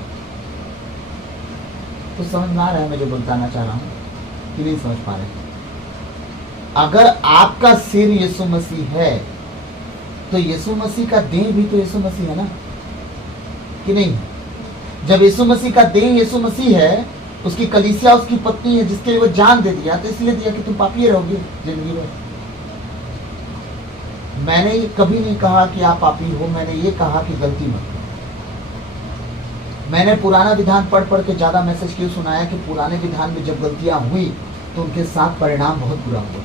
तो समझ में आ रहा है मैं जो बताना चाह रहा हूँ कि नहीं समझ पा रहे? अगर आपका सिर यीशु मसीह है तो यीशु मसीह का देह भी तो यीशु मसीह है ना, कि नहीं? जब यीशु मसीह का देह यीशु मसीह है, उसकी कलीसिया उसकी पत्नी है जिसके लिए वो जान दे दिया, तो इसलिए दिया कि तुम पापी रहोगे जिंदगी में। मैंने कभी नहीं कहा कि आप पापी हो, मैंने ये कहा कि गलती मत करो। मैंने पुराना विधान पढ़ पढ़ के ज्यादा मैसेज क्यों सुनाया कि पुराने विधान में जब गलतियां हुई तो उनके साथ परिणाम बहुत बुरा हुआ।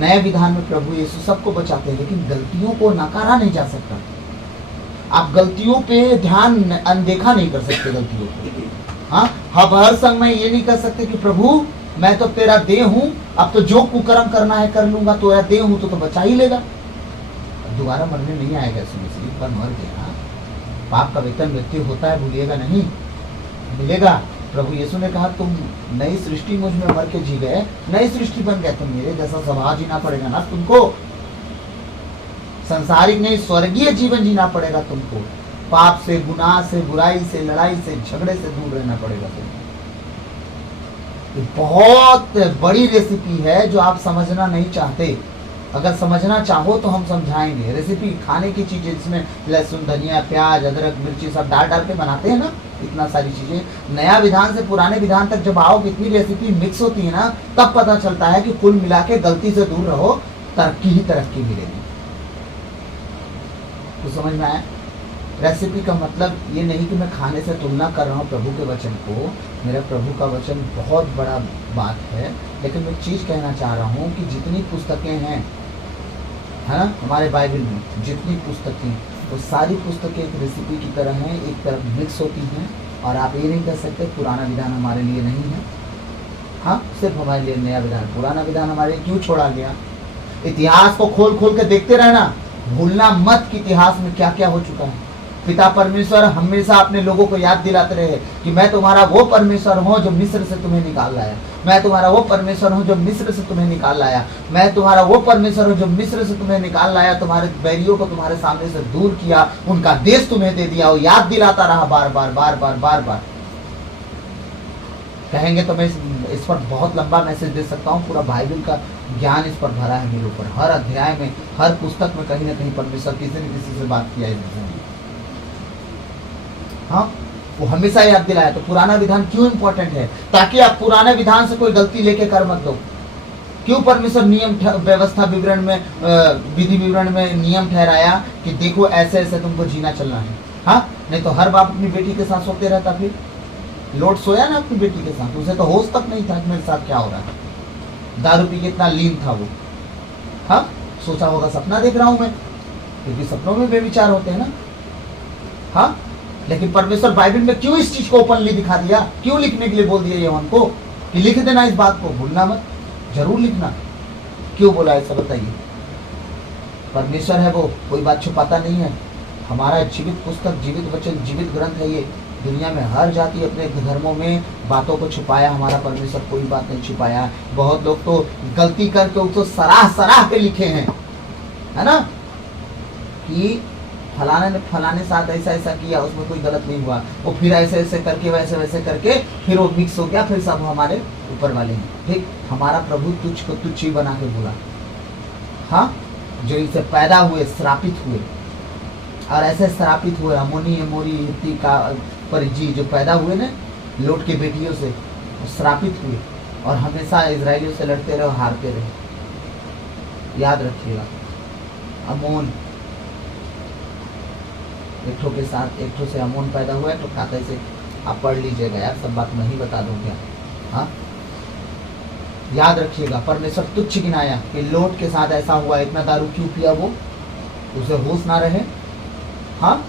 नए विधान में प्रभु यीशु सबको बचाते हैं, लेकिन गलतियों को नकारा नहीं जा सकता। आप गलतियों पे ध्यान अनदेखा नहीं कर सकते गलतियों को। हाँ, हम हर समय ये नहीं कर सकते कि प्रभु मैं तो तेरा देह हूँ, अब तो जो कुकर्म करना है कर लूंगा, तो देह हूँ तो बचा ही लेगा। दोबारा मरने नहीं आएगा यीशु मसीह, एक बार मर गया, पाप का वेतन मृत्यु होता है, भूलिएगा नहीं, मिलेगा। प्रभु यीशु ने कहा तुम नई सृष्टि मुझ में मर के जी गए, नई सृष्टि बन गए, तुम मेरे जैसा स्वभाव जीना पड़ेगा ना तुमको, संसारिक नहीं स्वर्गीय जीवन जीना पड़ेगा तुमको। पाप से, गुनाह से, बुराई से, लड़ाई से, झगड़े से दूर रहना पड़ेगा तुमको। बहुत बड़ी रेसिपी है जो आप समझना नहीं चाहते। अगर समझना चाहो तो हम समझाएंगे। रेसिपी खाने की चीजें जिसमें लहसुन, धनिया, प्याज, अदरक, मिर्ची सब डाल डाल के बनाते हैं ना, इतना सारी चीजें। नया विधान से पुराने विधान तक जब आओ कितनी रेसिपी मिक्स होती है ना, तब पता चलता है कि कुल मिला के गलती से दूर रहो, तरक्की ही तरक्की मिलेगी। तो समझ में आया? रेसिपी का मतलब ये नहीं कि मैं खाने से तुलना कर रहा हूँ प्रभु के वचन को। मेरा प्रभु का वचन बहुत बड़ा बात है, लेकिन मैं चीज़ कहना चाह रहा हूँ कि जितनी पुस्तकें हैं, है ना, हमारे बाइबल में जितनी पुस्तकें, वो सारी पुस्तकें एक रेसिपी की तरह हैं, एक तरफ मिक्स होती हैं। और आप ये नहीं कह सकते पुराना विधान हमारे लिए नहीं है। हाँ, सिर्फ हमारे लिए नया विधान। पुराना विधान हमारे लिए क्यों छोड़ा गया? इतिहास को खोल खोल के देखते रहना, भूलना मत कि इतिहास में क्या क्या हो चुका है। पिता परमेश्वर हमेशा अपने लोगों को याद दिलाते रहे कि मैं तुम्हारा वो परमेश्वर हूँ जो मिस्र से तुम्हें निकाल लाया, मैं तुम्हारा वो परमेश्वर हूँ जो मिस्र से तुम्हें निकाल लाया, मैं तुम्हारा वो परमेश्वर हूँ जो मिस्र से तुम्हें निकाल लाया, तुम्हारे बैरियों को तुम्हारे सामने से दूर किया, उनका देश तुम्हें दे दिया। वो याद दिलाता रहा बार बार बार बार बार बार। कहेंगे तो मैं इस पर बहुत लंबा मैसेज दे सकता हूँ। पूरा बाइबल का ज्ञान इस पर भरा है मेरे ऊपर। हर अध्याय में, हर पुस्तक में कहीं ना कहीं परमेश्वर किसी न किसी से बात किया है इस विषय में। हाँ, वो हमेशा याद दिलाया। तो पुराना विधान क्यों इंपॉर्टेंट है? ताकि आप पुराने विधान से कोई गलती लेके कर मत दो। क्यों परमेश्वर नियम व्यवस्था विवरण में, विधि विवरण में नियम ठहराया कि देखो ऐसे ऐसे तुमको जीना चलना है। हाँ, नहीं तो हर बाप अपनी बेटी के साथ सोते रहता। फिर लोट सोया ना अपनी बेटी के साथ, उसे तो होश तक नहीं था कि मेरे साथ क्या हो रहा है। दारू पी के इतना लीन था वो। हाँ, सोचा होगा सपना देख रहा हूं मैं, क्योंकि सपनों में बेविचार होते हैं ना। हाँ, लेकिन परमेश्वर बाइबल में क्यों इस चीज को ओपनली दिखा दिया? क्यों लिखने के लिए बोल दिया यूहन्ना को कि लिख देना इस बात को, भूलना मत, जरूर लिखना। क्यों बोला ऐसा बताइए? परमेश्वर है वो, कोई बात छुपाता नहीं है। हमारा जीवित पुस्तक, जीवित वचन, जीवित ग्रंथ है ये। दुनिया में हर जाति अपने धर्मों में बातों को छुपाया, हमारा परमेश्वर कोई बात नहीं छुपाया। बहुत लोग तो गलती करके उसको सराह सराह के लिखे हैं, है ना, कि फलाने ने फलाने साथ ऐसा ऐसा किया, उसमें कोई गलत नहीं हुआ, वो फिर ऐसे ऐसे करके वैसे वैसे करके फिर वो मिक्स हो गया, फिर सब हमारे ऊपर वाले हैं। ठीक, हमारा प्रभु तुझ को तुच्छ ही बना के बोला। हाँ, जो इनसे पैदा हुए श्रापित हुए, और ऐसे श्रापित हुए अमोनी, अमोरी, हित्ती का परिजी जो पैदा हुए ना लोट के बेटियों से, श्रापित हुए और हमेशा इजराइलियों से लड़ते रहे, हारते रहे। याद रखिएगा, अमोन एक ठो के साथ, एक ठो से अमोन पैदा हुआ है, तो खाते से आप पढ़ लीजिएगा यार, सब बात मैं ही बता दूं क्या। हाँ, याद रखिएगा, परमेश्वर तुच्छ गिनाया कि लोट के साथ ऐसा हुआ, इतना दारू क्यों पिया वो, उसे होश ना रहे। हाँ,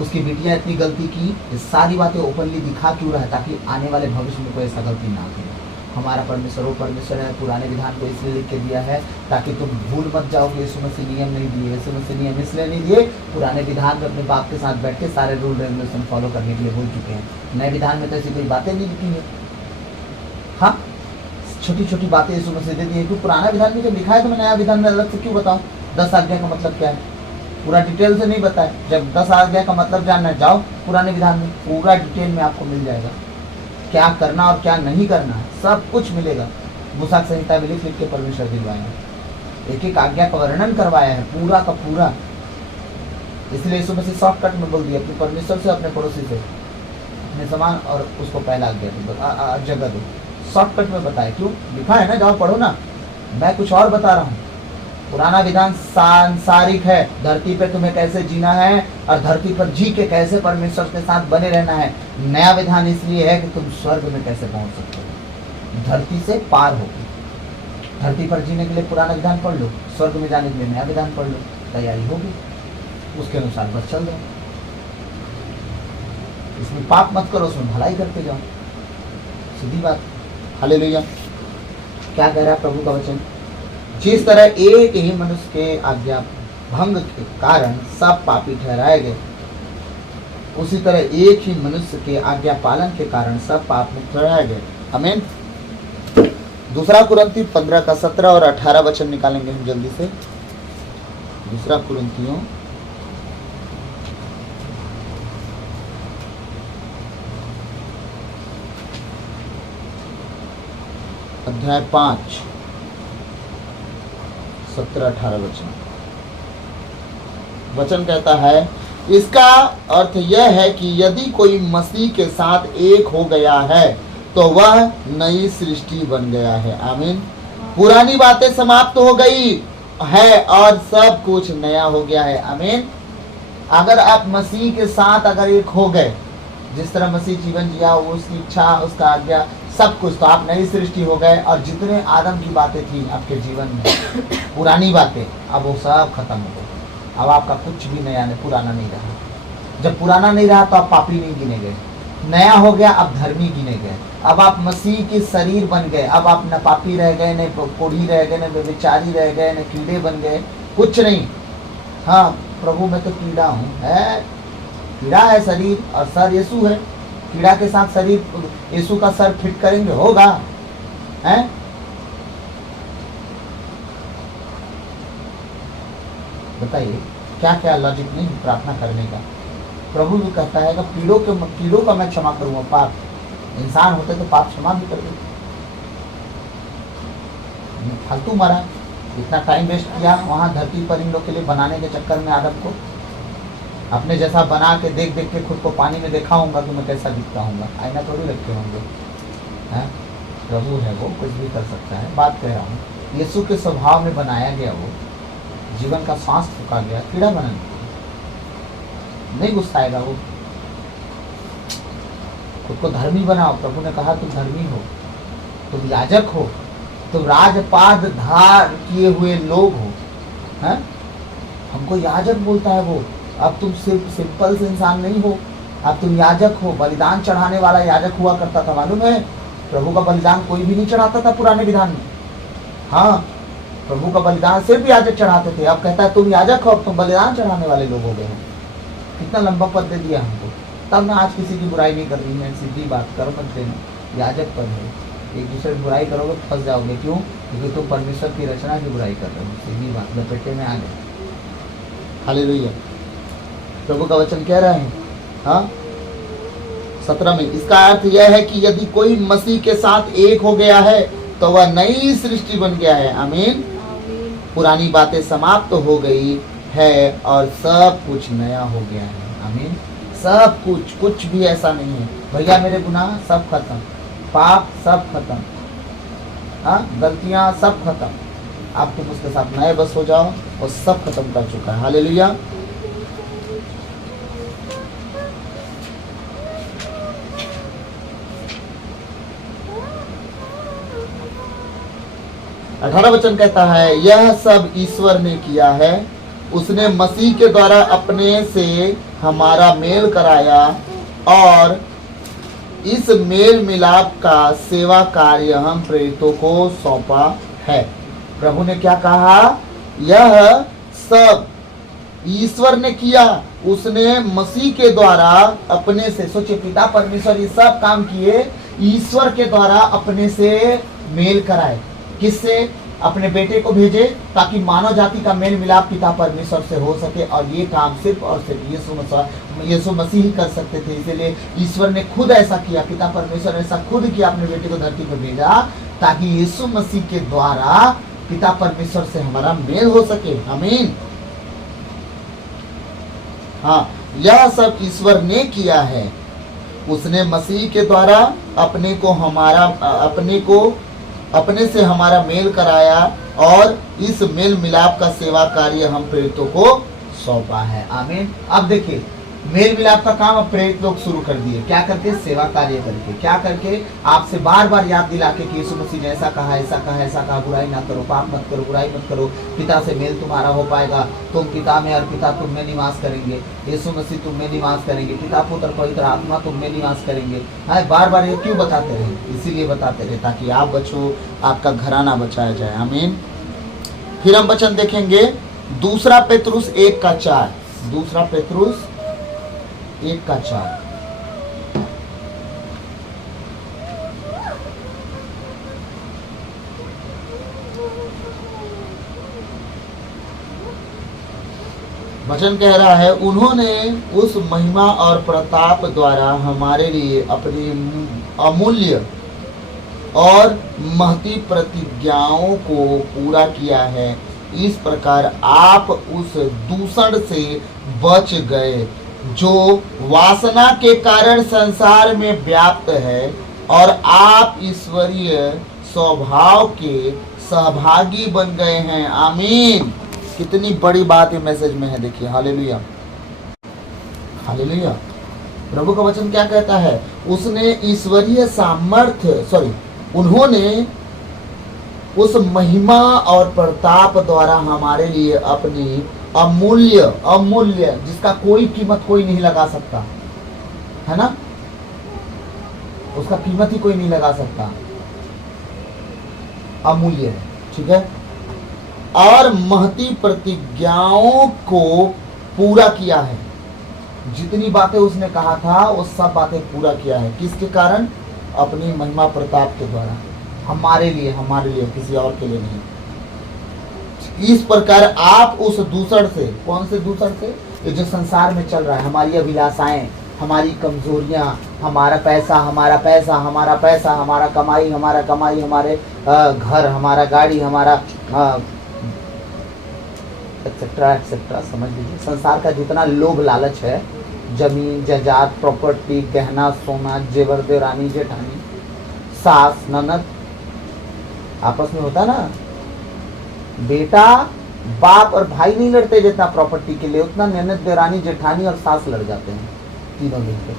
उसकी बेटियां इतनी गलती की, ये सारी बातें ओपनली दिखा क्यों रहा है? ताकि आने वाले भविष्य में कोई ऐसा गलती ना करे। हमारा परमेश्वर वो परमेश्वर है, पुराने विधान को इसलिए लिख के दिया है ताकि तुम भूल मत जाओ कि यीशु मसीह नियम नहीं दिए। यीशु मसीह नियम इसलिए नहीं दिए, पुराने विधान में अपने बाप के साथ बैठ के सारे रूल रेगुलेशन फॉलो करने के लिए बोल चुके हैं। नए विधान में तो ऐसी कोई बातें नहीं लिखी है। हाँ, छोटी छोटी बातें यीशु मसीह दे दी है। क्यों? पुराना विधान में जब लिखा है तो मैं नया विधान में अलग से क्यों बताऊँ? 10 आज्ञा का मतलब क्या है पूरा डिटेल से नहीं बताया। जब 10 आज्ञा का मतलब जानना, जाओ पुराने विधान में, पूरा डिटेल में आपको मिल जाएगा क्या करना और क्या नहीं करना है, सब कुछ मिलेगा। मूसा संहिता में लिख लिख के परमेश्वर दिलवाया है, एक एक आज्ञा का वर्णन करवाया है पूरा का पूरा। इसलिए यीशु मसीह शॉर्टकट में बोल दिया, अपने परमेश्वर से, अपने पड़ोसी से, अपने समान और उसको पहला आज्ञा जगह दो। शॉर्टकट में बताया, क्यों लिखा है ना, जाओ पढ़ो ना। मैं कुछ और बता रहा हूँ। पुराना विधान सांसारिक है, धरती पे तुम्हें कैसे जीना है और धरती पर जी के कैसे परमेश्वर के साथ बने रहना है। नया विधान इसलिए है कि तुम स्वर्ग में कैसे पहुंच सकते हो, धरती से पार होकर। धरती पर जीने के लिए पुराना विधान पढ़ लो, स्वर्ग में जाने के लिए नया विधान पढ़ लो, तैयारी होगी, उसके अनुसार बस चल दो। इसमें पाप मत करो, उसमें भलाई करते जाओ, सीधी बात। हालेलुया। क्या कह रहा है प्रभु का वचन? जिस तरह एक ही मनुष्य के आज्ञा भंग के कारण सब पापी ठहराए गए, उसी तरह एक ही मनुष्य के आज्ञा पालन के कारण सब पाप में ठहराए गए। आमीन। दूसरा कुरिन्थियों 15 का 17 और 18 वचन निकालेंगे हम जल्दी से। दूसरा कुरिन्थियों अध्याय 5 17-18 वचन कहता है, इसका अर्थ यह है कि यदि कोई मसीह के साथ एक हो गया है तो वह नई सृष्टि बन गया है। आमीन। पुरानी बातें समाप्त हो गई है और सब कुछ नया हो गया है। आमीन। अगर आप मसीह के साथ अगर एक हो गए, जिस तरह मसीह जीवन जिया, उसकी इच्छा, उसका आज्ञा, सब कुछ, तो आप नई सृष्टि हो गए। और जितने आदम की बातें थी आपके जीवन में, पुरानी बातें, अब वो सब खत्म हो गई। अब आपका कुछ भी नया नहीं, पुराना नहीं रहा। जब पुराना नहीं रहा तो आप पापी नहीं गिने गए, नया हो गया, अब धर्मी गिने गए। अब आप मसीह के शरीर बन गए। अब आप न पापी रह गए, न कोढ़ी रह गए, न व्यभिचारी रह गए, न कीड़े बन गए, कुछ नहीं। हाँ, प्रभु मैं तो कीड़ा हूँ, है कीड़ा है शरीर और सर यीशु है। कीड़ा के साथ शरीर यीशु का सर फिट करेंगे, होगा? हैं? बताइए क्या क्या लॉजिक नहीं प्रार्थना करने का। प्रभु भी कहता है कि कीड़ों का मैं क्षमा करूंगा पाप, इंसान होते तो पाप क्षमा भी कर देते। फालतू मारा, इतना टाइम वेस्ट किया वहां धरती पर इन लोग के लिए बनाने के चक्कर में आदम को। अपने जैसा बना के देख देख के खुद को पानी में देखा होगा कि मैं कैसा दिखता हूँ, आईना थोड़ी रखे होंगे। हैं, प्रभु है वो, कुछ भी कर सकता है। बात कह रहा हूँ, यीशु के स्वभाव में बनाया गया, वो जीवन का सांस फूका गया, कीड़ा बना नहीं गुस्साएगा वो। खुद को धर्मी बनाओ, प्रभु ने कहा तुम धर्मी हो, तुम याजक हो, तुम राजपाद धार किए हुए लोग हो। हैं, हमको याजक बोलता है वो। अब तुम सिर्फ सिंपल से इंसान नहीं हो, अब तुम याजक हो। बलिदान चढ़ाने वाला याजक हुआ करता था, मालूम है? प्रभु का बलिदान कोई भी नहीं चढ़ाता था पुराने विधान में। हाँ, प्रभु का बलिदान सिर्फ याजक चढ़ाते थे। अब कहता है तुम याजक हो, अब तुम बलिदान चढ़ाने वाले लोग हो गए हो। कितना लंबा पद दे दिया हमको। तब ना आज किसी की बुराई नहीं कर रही है, सीधी बात करो मत देना, याजक पद है। एक दूसरे की बुराई करोगे तो फंस जाओगे। क्यों? क्योंकि तुम परमेश्वर की रचना की बुराई कर रहे हो। सीधी बात, लपेटे में आ गए। हालेलुया। प्रभु का वचन कह रहे हैं, हाँ 17 में, इसका अर्थ यह है कि यदि कोई मसीह के साथ एक हो गया है तो वह नई सृष्टि बन गया है। आमीन। पुरानी बातें समाप्त हो गई है और सब कुछ नया हो गया है। आमीन। सब कुछ, कुछ भी ऐसा नहीं है भैया मेरे गुनाह सब खत्म, पाप सब खत्म, हाँ गलतियां सब खत्म। आप तुम उसके साथ नए बस हो जाओ और सब खत्म कर चुका है। हालेलुया। अठारह वचन कहता है, यह सब ईश्वर ने किया है, उसने मसीह के द्वारा अपने से हमारा मेल कराया और इस मेल मिलाप का सेवा कार्य हम प्रेरितों को सौंपा है। प्रभु ने क्या कहा? यह सब ईश्वर ने किया, उसने मसीह के द्वारा अपने से। सोचिए, पिता परमेश्वर ये सब काम किए, ईश्वर के द्वारा अपने से मेल कराए। किससे? अपने बेटे को भेजे ताकि मानव जाति का मेल मिलाप पिता परमेश्वर से हो सके। और ये काम सिर्फ और सिर्फ यीशु मसीह ही कर सकते थे। इसलिए ईश्वर ने खुद ऐसा किया, पिता परमेश्वर ने ऐसा खुद किया, अपने बेटे को धरती पर भेजा ताकि यीशु मसीह के द्वारा पिता परमेश्वर से हमारा मेल हो सके। आमीन। हाँ, यह सब ईश्वर ने किया है, उसने मसीह के द्वारा अपने से हमारा मेल कराया और इस मेल मिलाप का सेवा कार्य हम प्रेरितों को सौंपा है। आमीन। अब देखिए, मेल मिलाप का काम अब प्रेरित लोग शुरू कर दिए। क्या करके? सेवा कार्य करके। क्या करके? आपसे बार बार याद दिला के कि यीशु मसीह ने ऐसा कहा, ऐसा कहा, ऐसा कहा, बुराई ना करो, पाप मत करो, बुराई मत करो, पिता से मेल तुम्हारा हो पाएगा, तुम पिता में और पिता तुम में निवास करेंगे, यीशु मसीह तुम में निवास करेंगे, पिता पुत्र पवित्र आत्मा तुम में निवास करेंगे। हाँ, बार बार ये क्यों बताते रहे? इसीलिए बताते रहे ताकि आप बचो, आपका घराना बचाया जाए। आमीन। फिर हम वचन देखेंगे 2 पेतरुस 1:4। 2 पेतरुस 1:4। वचन कह रहा है, उन्होंने उस महिमा और प्रताप द्वारा हमारे लिए अपनी अमूल्य और महती प्रतिज्ञाओं को पूरा किया है। इस प्रकार आप उस दूषण से बच गए जो वासना के कारण संसार में व्याप्त है और आप ईश्वरीय स्वभाव के सहभागी बन गए हैं। आमीन। कितनी बड़ी बात ये मैसेज में है, देखिए। Hallelujah, hallelujah. प्रभु का वचन क्या कहता है? उसने ईश्वरीय सामर्थ्य उन्होंने उस महिमा और प्रताप द्वारा हमारे लिए अपनी अमूल्य जिसका कोई कीमत कोई नहीं लगा सकता, है ना? उसका कीमत ही कोई नहीं लगा सकता, अमूल्य है, ठीक है। और महती प्रतिज्ञाओं को पूरा किया है। जितनी बातें उसने कहा था वो सब बातें पूरा किया है। किसके कारण? अपनी महिमा प्रताप के द्वारा, हमारे लिए, किसी और के लिए नहीं। इस प्रकार आप उस दूषण से, कौन से दूषण से? ये जो संसार में चल रहा है, हमारी अभिलाषाएं, हमारी कमजोरियां, हमारा पैसा, हमारा पैसा, हमारा पैसा, हमारा कमाई, हमारा कमाई, हमारे घर, हमारा गाड़ी, हमारा एक्सेट्रा एक्सेट्रा, समझ लीजिए संसार का जितना लोभ लालच है, जमीन जायदाद, प्रॉपर्टी, गहना सोना, जेवर देवरानी जेठानी, सास ननद, आपस में होता ना, बेटा बाप और भाई नहीं लड़ते जितना प्रॉपर्टी के लिए, उतना ननद देवरानी जेठानी और सास लड़ जाते हैं तीनों मिलकर।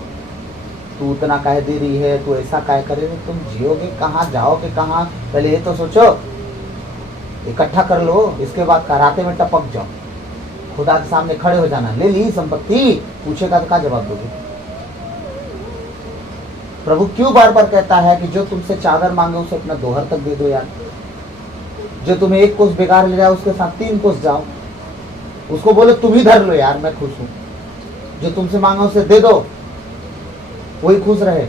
तू उतना कह दे रही है, तू ऐसा कह करेगी, तुम जियोगे कहाँ, जाओगे कहाँ, पहले ये तो सोचो, इकट्ठा कर लो, इसके बाद कराते में टपक जाओ, खुदा के सामने खड़े हो जाना, ले ली संपत्ति, पूछेगा तो क्या जवाब दोगे? प्रभु क्यों बार बार कहता है कि जो तुमसे चादर मांगे उसे अपना दोहर तक दे दो यार, जो तुम्हें एक कोस बेकार ले जाए उसके साथ 3 कोस जाओ, उसको बोले तुम ही धर लो यार, मैं खुश हूं, जो तुमसे मांगा उसे दे दो, वही खुश रहे।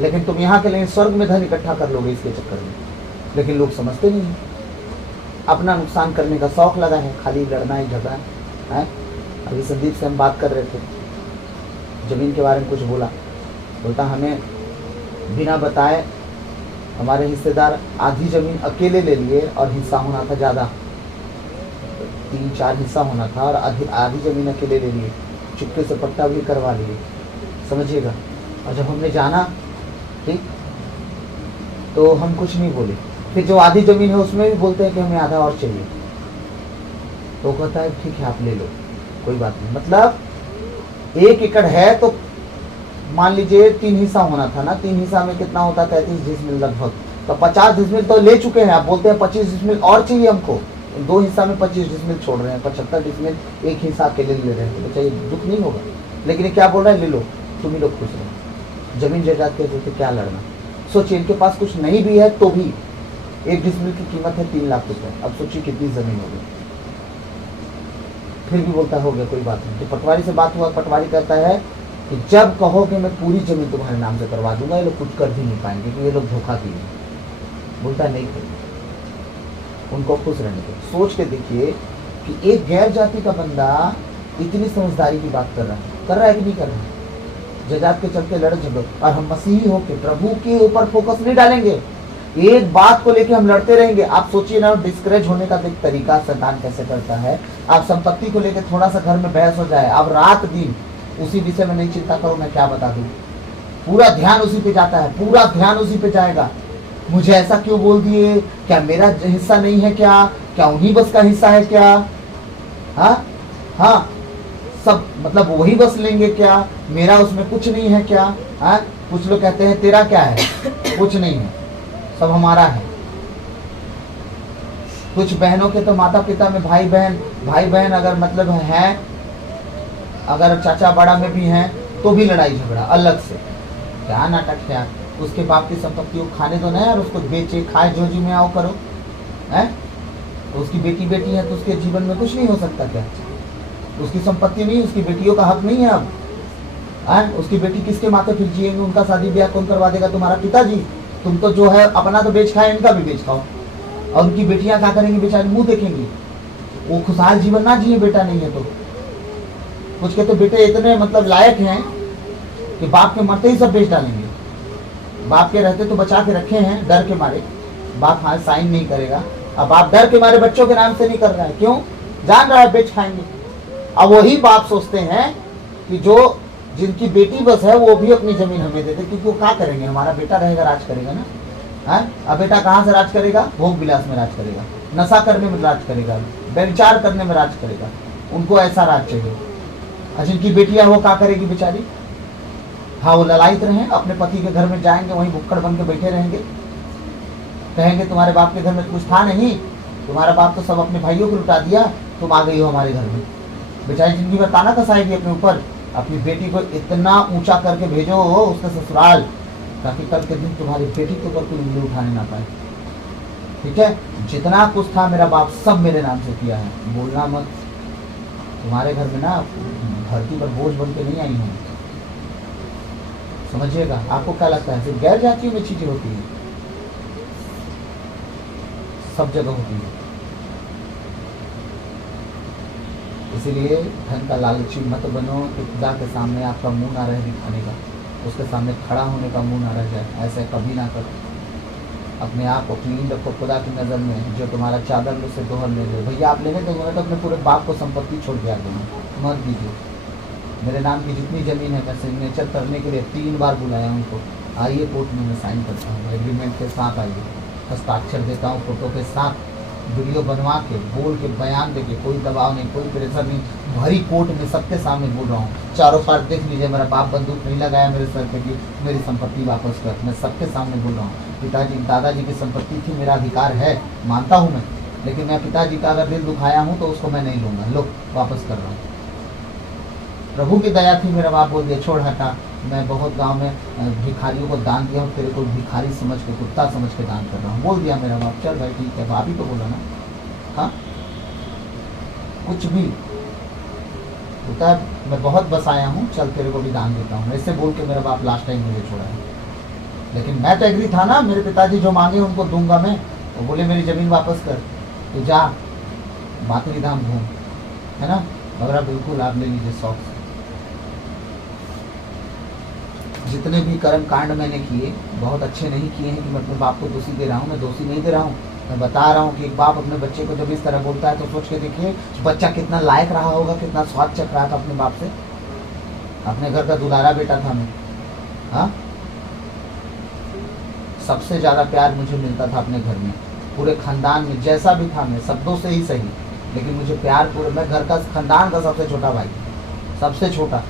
लेकिन तुम यहाँ के लिए स्वर्ग में धन इकट्ठा कर लोगे इसके चक्कर में। लेकिन लोग समझते नहीं है, अपना नुकसान करने का शौक लगा है, खाली लड़ना ही झगड़ा है। अभी संदीप से हम बात कर रहे थे, जमीन के बारे में कुछ बोलता हमें बिना बताए हमारे हिस्सेदार आधी जमीन अकेले ले लिए और हिस्सा होना था ज़्यादा, 3-4 हिस्सा होना था और आधी जमीन अकेले ले लिए, चुपके से पट्टा भी करवा लिए, समझिएगा। और जब हमने जाना ठीक तो हम कुछ नहीं बोले, फिर जो आधी जमीन है उसमें भी बोलते हैं कि हमें आधा और चाहिए, तो कहता है ठीक है आप ले लो, कोई बात नहीं। मतलब 1 एकड़ है तो मान लीजिए 3 हिस्सा होना था ना, 3 हिस्सा में कितना होता, 33 डिसमिल लगभग, तो 50 डिसमिल तो ले चुके हैं, आप बोलते हैं 25 डिसमिल और चाहिए हमको, 2 हिस्सा में 25 डिसमिल छोड़ रहे हैं, 75 डिसमिल 1 हिस्सा अकेले ले रहे हैं, तो चाहिए दुख नहीं होगा। लेकिन क्या बोल रहा है, ले लो, तुम ही लोग खुश रहो, जमीन जायदाद के चलते क्या लड़ना। सोचिए इनके पास कुछ नहीं भी है तो भी 1 डिसमिल की कीमत है 3 लाख रुपए, अब सोचिए कितनी जमीन होगी, फिर भी बोलता हो गया कोई बात नहीं। तो पटवारी से बात हुआ, पटवारी कहता है कि जब कहोगे मैं पूरी जमीन तुम्हारे नाम से करवा दूंगा, ये लोग कुछ कर भी नहीं पाएंगे कि ये लोग धोखा दिए। बोलता है नहीं करेंगे, उनको खुश रहने दो। सोच के देखिए कि एक गैर जाति का बंदा इतनी समझदारी की बात कर रहा है कि नहीं कर रहा है, जायदाद के चलते लड़ झगड़ो, और हम मसीही होकर प्रभु के ऊपर फोकस नहीं डालेंगे, एक बात को लेके हम लड़ते रहेंगे। आप सोचिए ना, डिस्करेज होने का एक तरीका शैतान कैसे करता है। आप संपत्ति को लेकर थोड़ा सा घर में बहस हो जाए, आप रात दिन उसी विषय में नहीं चिंता करो, मैं क्या बता दूं, पूरा ध्यान उसी पे जाता है, पूरा ध्यान उसी पे जाएगा। मुझे ऐसा क्यों बोल दिए, क्या मेरा हिस्सा नहीं है क्या उन्हीं बस का हिस्सा है क्या, हाँ सब मतलब वही बस लेंगे क्या, मेरा उसमें कुछ नहीं है क्या। कुछ लोग कहते हैं तेरा क्या है, कुछ नहीं है, सब हमारा है। कुछ बहनों के तो माता पिता में भाई बहन अगर मतलब है, अगर चाचा बड़ा में भी हैं तो भी लड़ाई झगड़ा अलग से, क्या नाटक है यार। उसके बाप की संपत्ति को खाने दो ना यार, उसको बेचे खाए जो जी में आओ करो, है तो उसकी बेटी है तो उसके जीवन में कुछ नहीं हो सकता क्या, उसकी संपत्ति नहीं, उसकी बेटियों का हक नहीं है अब, उसकी बेटी किसके माथे फिर जिएंगे, उनका शादी ब्याह कौन करवा देगा, तुम्हारा पिताजी। तुम तो जो है अपना तो बेच खाए, इनका भी बेच खाओ, और उनकी बेटियां क्या करेंगी, बेचारी मुंह देखेंगी, वो खुशहाल जीवन ना जिए बेटा नहीं है तो। कुछ के तो बेटे इतने मतलब लायक हैं कि बाप के मरते ही सब बेच डालेंगे, बाप के रहते तो बचा के रखे हैं डर के मारे, बाप हाँ साइन नहीं करेगा, अब बाप डर के मारे बच्चों के नाम से नहीं कर रहा है, क्यों, जान रहा है बेच खाएंगे। अब वही बाप सोचते हैं कि जो जिनकी बेटी बस है वो भी अपनी जमीन हमें देते, क्योंकि वो क्या करेंगे, हमारा बेटा रहेगा राज करेगा ना, अब बेटा कहाँ से राज करेगा, भोग विलास में राज करेगा, नशा करने में राज करेगा, व्यभिचार करने में राज करेगा, उनको ऐसा राज चाहिए। जिनकी बेटियां वो क्या करेगी बेचारी, हाँ वो ललायित रहे, अपने पति के घर में जाएंगे, वहीं भुक्कड़ बन के बैठे रहेंगे, कहेंगे तुम्हारे बाप के घर में कुछ था नहीं, तुम्हारा बाप तो सब अपने भाइयों को लुटा दिया, तुम आ गई हो हमारे घर में। बेचारी जिंदगी में ताना कसाएगी अपने ऊपर, अपनी बेटी को इतना ऊंचा करके भेजो उसका ससुराल, ताकि कल के दिन तुम्हारी बेटी के ऊपर कोई उंगली उठाने ना पाए। ठीक है, जितना कुछ था मेरा बाप सब मेरे नाम से किया है, बोलना मत, तुम्हारे घर में ना धरती पर बोझ बन के नहीं आई हूँ, समझिएगा। आपको क्या लगता है सिर्फ गैर जातियों में चीजें होती है, सब जगह होती है। इसीलिए धन का लालची मत बनो कि खुदा के सामने आपका मुंह ना रहे दिखाने का, उसके सामने खड़ा होने का मुंह ना रह जाए। ऐसे कभी ना करो। अपने आप को क्लीन रखो खुदा की नज़र में। जो तुम्हारा चादर में से दोहर ले लो। भैया आप लेने देंगे तो अपने पूरे बाप को संपत्ति छोड़ के आ देंगे, मत दीजिए। मेरे नाम की जितनी ज़मीन है मैं सिग्नेचर करने के लिए 3 बार बुलाया उनको, आइए कोर्ट में मैं साइन करता हूँ, एग्रीमेंट के साथ आइए, हस्ताक्षर देता हूँ फोटो के साथ, वीडियो बनवा के बोल के बयान दे के, कोई दबाव नहीं, कोई प्रेशर नहीं, भरी कोर्ट में सबके सामने बोल रहा हूँ। चारों पार देख लीजिए, मेरा बाप बंदूक नहीं लगाया मेरे सर पे कि मेरी संपत्ति वापस कर। मैं सबके सामने बोल रहा हूँ, पिताजी दादाजी की संपत्ति थी, मेरा अधिकार है, मानता हूँ मैं, लेकिन मैं पिताजी का अगर दिल दुखाया हूँ तो उसको मैं नहीं लूँगा, लो वापस कर रहा हूँ। प्रभु की दया थी, मेरा बाप बोल दिया छोड़ हटा। मैं बहुत गांव में भिखारियों को दान दिया हूँ, तेरे को भिखारी समझ के, कुत्ता समझ के दान कर रहा हूँ, बोल दिया मेरा बाप। चल भाई ठीक है, बाप ही तो बोला ना। हाँ कुछ भी होता है, मैं बहुत बसाया हूँ, चल तेरे को भी दान देता हूँ, ऐसे बोल के मेरा बाप लास्ट टाइम मुझे छोड़ा है। लेकिन मैं तो एग्री था ना, मेरे पिताजी जो मांगे उनको दूंगा मैं। वो बोले मेरी ज़मीन वापस कर, तो जा मातरी धाम घूम, है ना। मगर बिल्कुल आप ले लीजिए शौक से। जितने भी कर्म कांड मैंने किए बहुत अच्छे नहीं किए हैं कि मैं अपने बाप को दोषी दे रहा हूँ, मैं दोषी नहीं दे रहा हूँ। मैं बता रहा हूँ कि एक बाप अपने बच्चे को जब इस तरह बोलता है तो सोच के देखिए बच्चा कितना लायक रहा होगा, कितना स्वाद चख रहा था अपने बाप से। अपने घर का दुलारा बेटा था मैं। हाँ सबसे ज़्यादा प्यार मुझे मिलता था अपने घर में, पूरे खानदान में, जैसा भी था मैं, शब्दों से ही सही, लेकिन मुझे प्यार पूरे, मैं घर का खानदान का सबसे छोटा भाई, सबसे छोटा।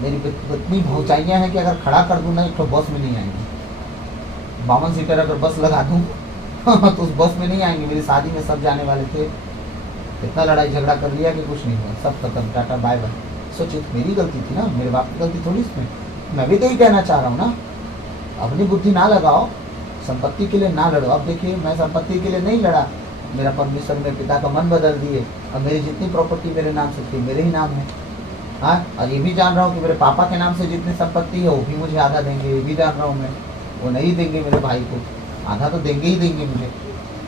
मेरी इतनी पहुँचाइयाँ हैं कि अगर खड़ा कर दूँ ना एक तो बस में नहीं आएंगी, 52 सीटर अगर बस लगा दूँ तो उस बस में नहीं आएंगे। मेरी शादी में सब जाने वाले थे, इतना लड़ाई झगड़ा कर लिया कि कुछ नहीं हुआ, सब खत्म, टाटा बाय बाय। सोचिए मेरी गलती थी ना, मेरे बाप की गलती थोड़ी इसमें। मैं भी तो ही कहना चाह रहा हूँ ना, अपनी बुद्धि ना लगाओ, संपत्ति के लिए ना लड़ो। अब देखिए मैं संपत्ति के लिए नहीं लड़ा, मेरा परमेश्वर मेरे पिता का मन बदल दिए, अब मेरी जितनी प्रॉपर्टी मेरे नाम से थी मेरे ही नाम है। हाँ और ये भी जान रहा हूँ कि मेरे पापा के नाम से जितनी संपत्ति है वो भी मुझे आधा देंगे, ये भी जान रहा हूँ मैं। वो नहीं देंगे मेरे भाई को, आधा तो देंगे ही देंगे मुझे,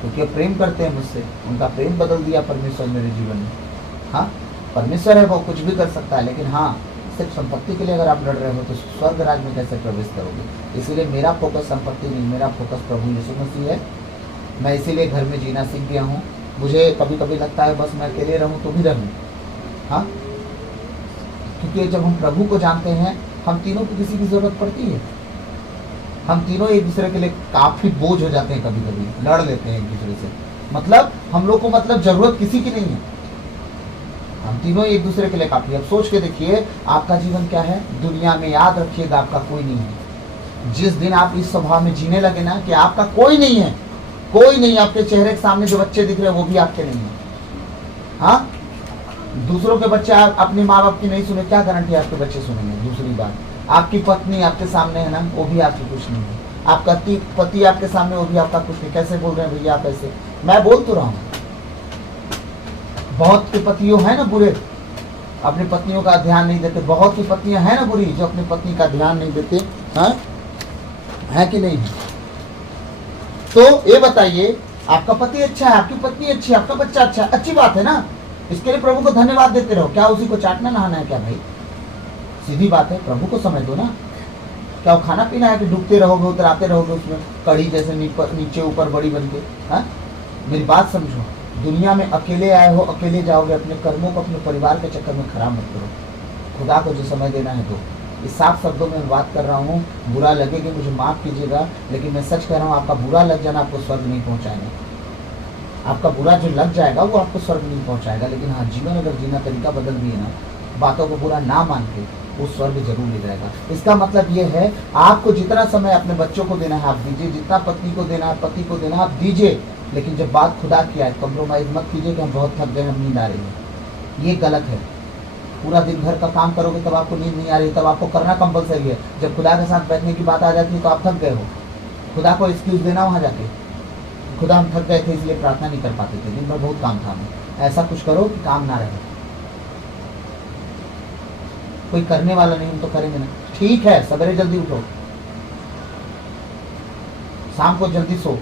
क्योंकि वो प्रेम करते हैं मुझसे। उनका प्रेम बदल दिया परमेश्वर मेरे जीवन में। हाँ परमेश्वर है, वो कुछ भी कर सकता है, लेकिन हाँ सिर्फ संपत्ति के लिए अगर आप लड़ रहे हो तो स्वर्ग राज में कैसे प्रवेश करोगे। इसीलिए मेरा फोकस संपत्ति नहीं, मेरा फोकस प्रभु यीशु मसीह है। मैं इसीलिए घर में जीना सीख गया हूँ। मुझे कभी कभी लगता है बस मैं अकेले रहूँ तो भी रहूँ। हाँ क्योंकि जब हम प्रभु को जानते हैं, हम तीनों को किसी की ज़रूरत पड़ती है। हम तीनों एक दूसरे के लिए काफ़ी बोझ हो जाते हैं, कभी कभी लड़ लेते हैं एक दूसरे से। मतलब हम लोग को मतलब ज़रूरत किसी की नहीं है, हम तीनों एक दूसरे के लिए काफ़ी। अब सोच के देखिए आपका जीवन क्या है दुनिया में, याद रखिएगा आपका कोई नहीं है। जिस दिन आप इस स्वभाव में जीने लगे ना कि आपका कोई नहीं है, कोई नहीं, आपके चेहरे के सामने जो बच्चे दिख रहे हैं वो भी आपके नहीं है। हाँ दूसरों के बच्चे अपने माँ बाप की नहीं सुने, क्या गारंटी आपके बच्चे सुनेंगे। दूसरी बात, आपकी पत्नी आपके सामने है ना, वो भी आपकी कुछ नहीं है। आपका पति आपके सामने, वो भी आपका कुछ नहीं। कैसे बोल रहे हैं भैया आप ऐसे? मैं बोल तो रहा हूँ, बहुत के पतियों हैं ना बुरे, अपनी पत्नियों का ध्यान नहीं देते। बहुत की पत्नियां हैं ना बुरी जो अपनी पत्नी का ध्यान नहीं देते। हाँ है कि नहीं? तो ये बताइए आपका पति अच्छा है, आपकी पत्नी अच्छी है, आपका बच्चा अच्छा है, अच्छी बात है ना। इसके लिए प्रभु को धन्यवाद देते रहो। क्या उसी को चाटना नहाना है क्या भाई? सीधी बात है, प्रभु को समझ दो ना। क्या वो खाना पीना है कि डूबते रहोगे, उतराते रहोगे उसमें कड़ी जैसे नीचे ऊपर बड़ी बन के? हाँ मेरी बात समझो, दुनिया में अकेले आए हो, अकेले जाओगे। अपने कर्मों को अपने परिवार के चक्कर में खराब मत करो। खुदा को जो समय देना है दो। इस साफ शब्दों में बात कर रहा हूँ, बुरा लगेगा मुझे माफ़ कीजिएगा, लेकिन मैं सच कह रहा हूँ, आपका बुरा लग जाना आपको स्वर्ग नहीं पहुँचाएगा। आपका बुरा जो लग जाएगा वो आपको स्वर्ग नहीं पहुँचाएगा, लेकिन हाँ जीवन अगर जीना तरीका बदल दिए ना, बातों को बुरा ना मान के, वो स्वर्ग जरूर ले जाएगा। इसका मतलब ये है आपको जितना समय अपने बच्चों को देना है आप दीजिए, जितना पत्नी को देना है पति को देना है आप दीजिए, लेकिन जब बात खुदा की आए कॉम्प्रोमाइज़ मत कीजिए कि हम बहुत थक गए, हम नींद आ रही है। ये गलत है। पूरा दिन घर का काम करोगे तब आपको नींद नहीं आ रही, तब आपको करना कंपलसरी है। जब खुदा के साथ बैठने की बात आ जाती है तो आप थक गए हो, खुदा को एक्सक्यूज़ देना वहाँ जाके, खुदा हम थक गए थे इसलिए प्रार्थना नहीं कर पाते थे, दिन भर बहुत काम था हमें। ऐसा कुछ करो कि काम ना रहे। कोई करने वाला नहीं, हम तो करेंगे ना। ठीक है सवेरे जल्दी उठो, शाम को जल्दी सो।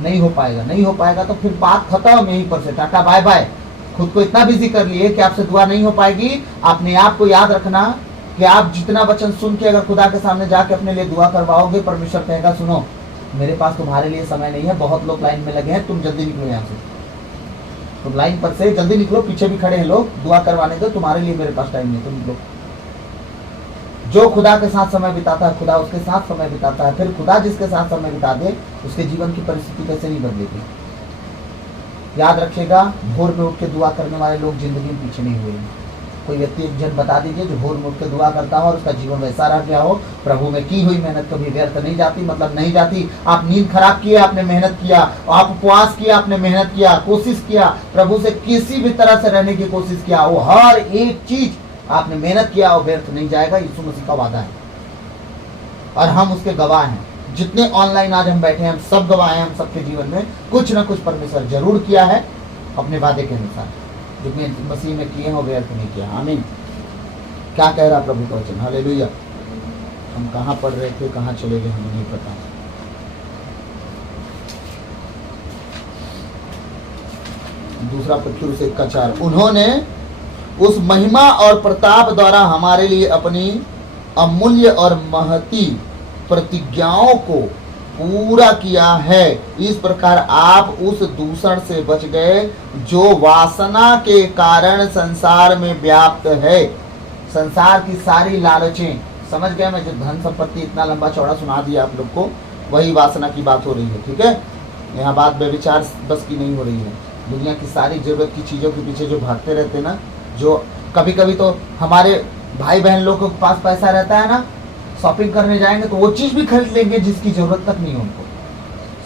नहीं हो पाएगा, नहीं हो पाएगा तो फिर बात खत्म, यहीं पर से टाटा बाय बाय। खुद को इतना बिजी कर लिए कि आपसे दुआ नहीं हो पाएगी। अपने आप को याद रखना कि आप जितना वचन सुन के अगर खुदा के सामने जाके अपने लिए दुआ करवाओगे, परमेश्वर कहेगा सुनो मेरे पास तुम्हारे लिए समय नहीं है, बहुत लोग लाइन में लगे हैं, तुम जल्दी निकलो यहाँ से, तुम लाइन पर से जल्दी निकलो, पीछे भी खड़े हैं लोग, दुआ करवाने दो, तुम्हारे लिए मेरे पास टाइम नहीं, तुम निकलो। जो खुदा के साथ समय बिताता है, खुदा उसके साथ समय बिताता है। फिर खुदा जिसके साथ समय बिता दे, उसके जीवन की परिस्थिति कैसे नहीं बदलेगी। याद रखिएगा, भोर में उठ के दुआ करने वाले लोग जिंदगी में पीछे नहीं हुए। कोई व्यक्ति एक जन बता दीजिए जो भोर में उठ के दुआ करता हो और उसका जीवन वैसा रह गया हो। प्रभु में की हुई मेहनत कभी व्यर्थ नहीं जाती, मतलब नहीं जाती। आप नींद खराब किए, आपने मेहनत किया, आप उपवास किया, आपने मेहनत किया, कोशिश किया, प्रभु से किसी भी तरह से रहने की कोशिश किया, वो हर एक चीज आपने मेहनत किया और व्यर्थ नहीं जाएगा। यीशु मसीह का वादा है और हम उसके गवाह हैं। जितने ऑनलाइन आज हम बैठे हैं, हम सब गवाह हैं। हम सबके जीवन में कुछ ना कुछ परमेश्वर जरूर किया है अपने वादे के अनुसार, जो मसीह में किए हैं वो व्यर्थ नहीं किया। आमीन। क्या कह रहा प्रभु का वचन, हालेलुया। हम कहाँ पढ़ रहे थे, कहाँ चले गए हमें नहीं पता। दूसरा पत्थर से 1:4, उन्होंने उस महिमा और प्रताप द्वारा हमारे लिए अपनी अमूल्य और महती प्रतिज्ञाओं को पूरा किया है। इस प्रकार आप उस दूषण से बच गए जो वासना के कारण संसार में व्याप्त है। संसार की सारी लालचें, समझ गए मैं, जो धन संपत्ति इतना लंबा चौड़ा सुना दिया आप लोग को, वही वासना की बात हो रही है। ठीक है, यहाँ बात व्यभिचार बस की नहीं हो रही है। दुनिया की सारी जरूरत की चीज़ों के पीछे जो भागते रहते हैं ना, जो कभी कभी तो हमारे भाई बहन लोगों के पास पैसा रहता है ना, शॉपिंग करने जाएंगे तो वो चीज़ भी खरीद लेंगे जिसकी जरूरत तक नहीं है उनको,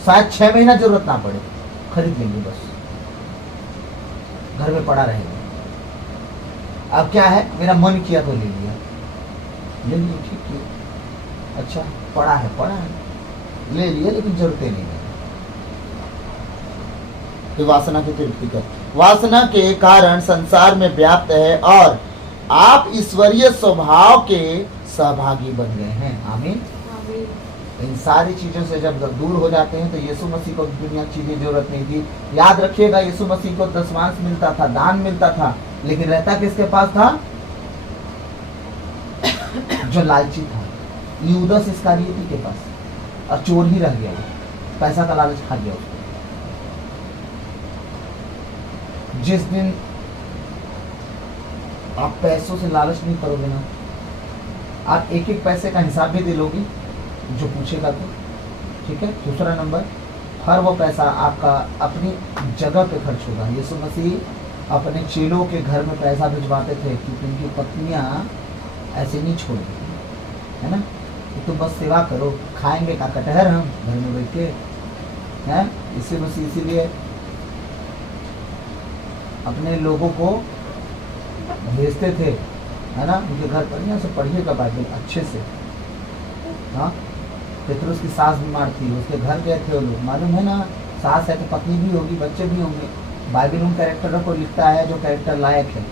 शायद 6 महीना जरूरत ना पड़े, खरीद लेंगे, बस घर में पड़ा रहेगा। अब क्या है, मेरा मन किया तो ले लिया, ठीक है, अच्छा पड़ा है ले लिया, लेकिन जरूरतें नहीं है। वासना की तृप्ति कर, वासना के कारण संसार में व्याप्त है और आप ईश्वरीय स्वभाव के सहभागी बन गए हैं। आमीन। इन सारी चीजों से जब दूर हो जाते हैं तो यीशु मसीह को दुनिया की चीजें जरूरत नहीं थी। याद रखिएगा, यीशु मसीह को दशमांश मिलता था, दान मिलता था, लेकिन रहता किसके पास था? जो लालची था, यूदस इस्करियोती के पास, और चोर ही रह गया, पैसा का लालच खा गया उसको। जिस दिन आप पैसों से लालच नहीं करोगे ना, आप एक एक पैसे का हिसाब भी दे लोगे जो पूछेगा तो, ठीक है। दूसरा नंबर, हर वो पैसा आपका अपनी जगह पे खर्च होगा। यीशु मसीह अपने चेलों के घर में पैसा भिजवाते थे क्योंकि उनकी पत्नियां ऐसे नहीं छोड़ती, है ना, तो तुम बस सेवा करो, खाएंगे का कटहर हम घर में बैठ के, हैं। यीशु मसीह इसीलिए अपने लोगों को भेजते थे, है ना, उनके घर पर, यहाँ से पढ़िएगा बाइबल अच्छे से। हाँ, पेतरुस की सास बीमार थी, उसके घर गए थे वो लोग, मालूम है ना, सास है तो पत्नी भी होगी, बच्चे भी होंगे। बाइबल उन कैरेक्टरों को लिखता है जो कैरेक्टर लायक है,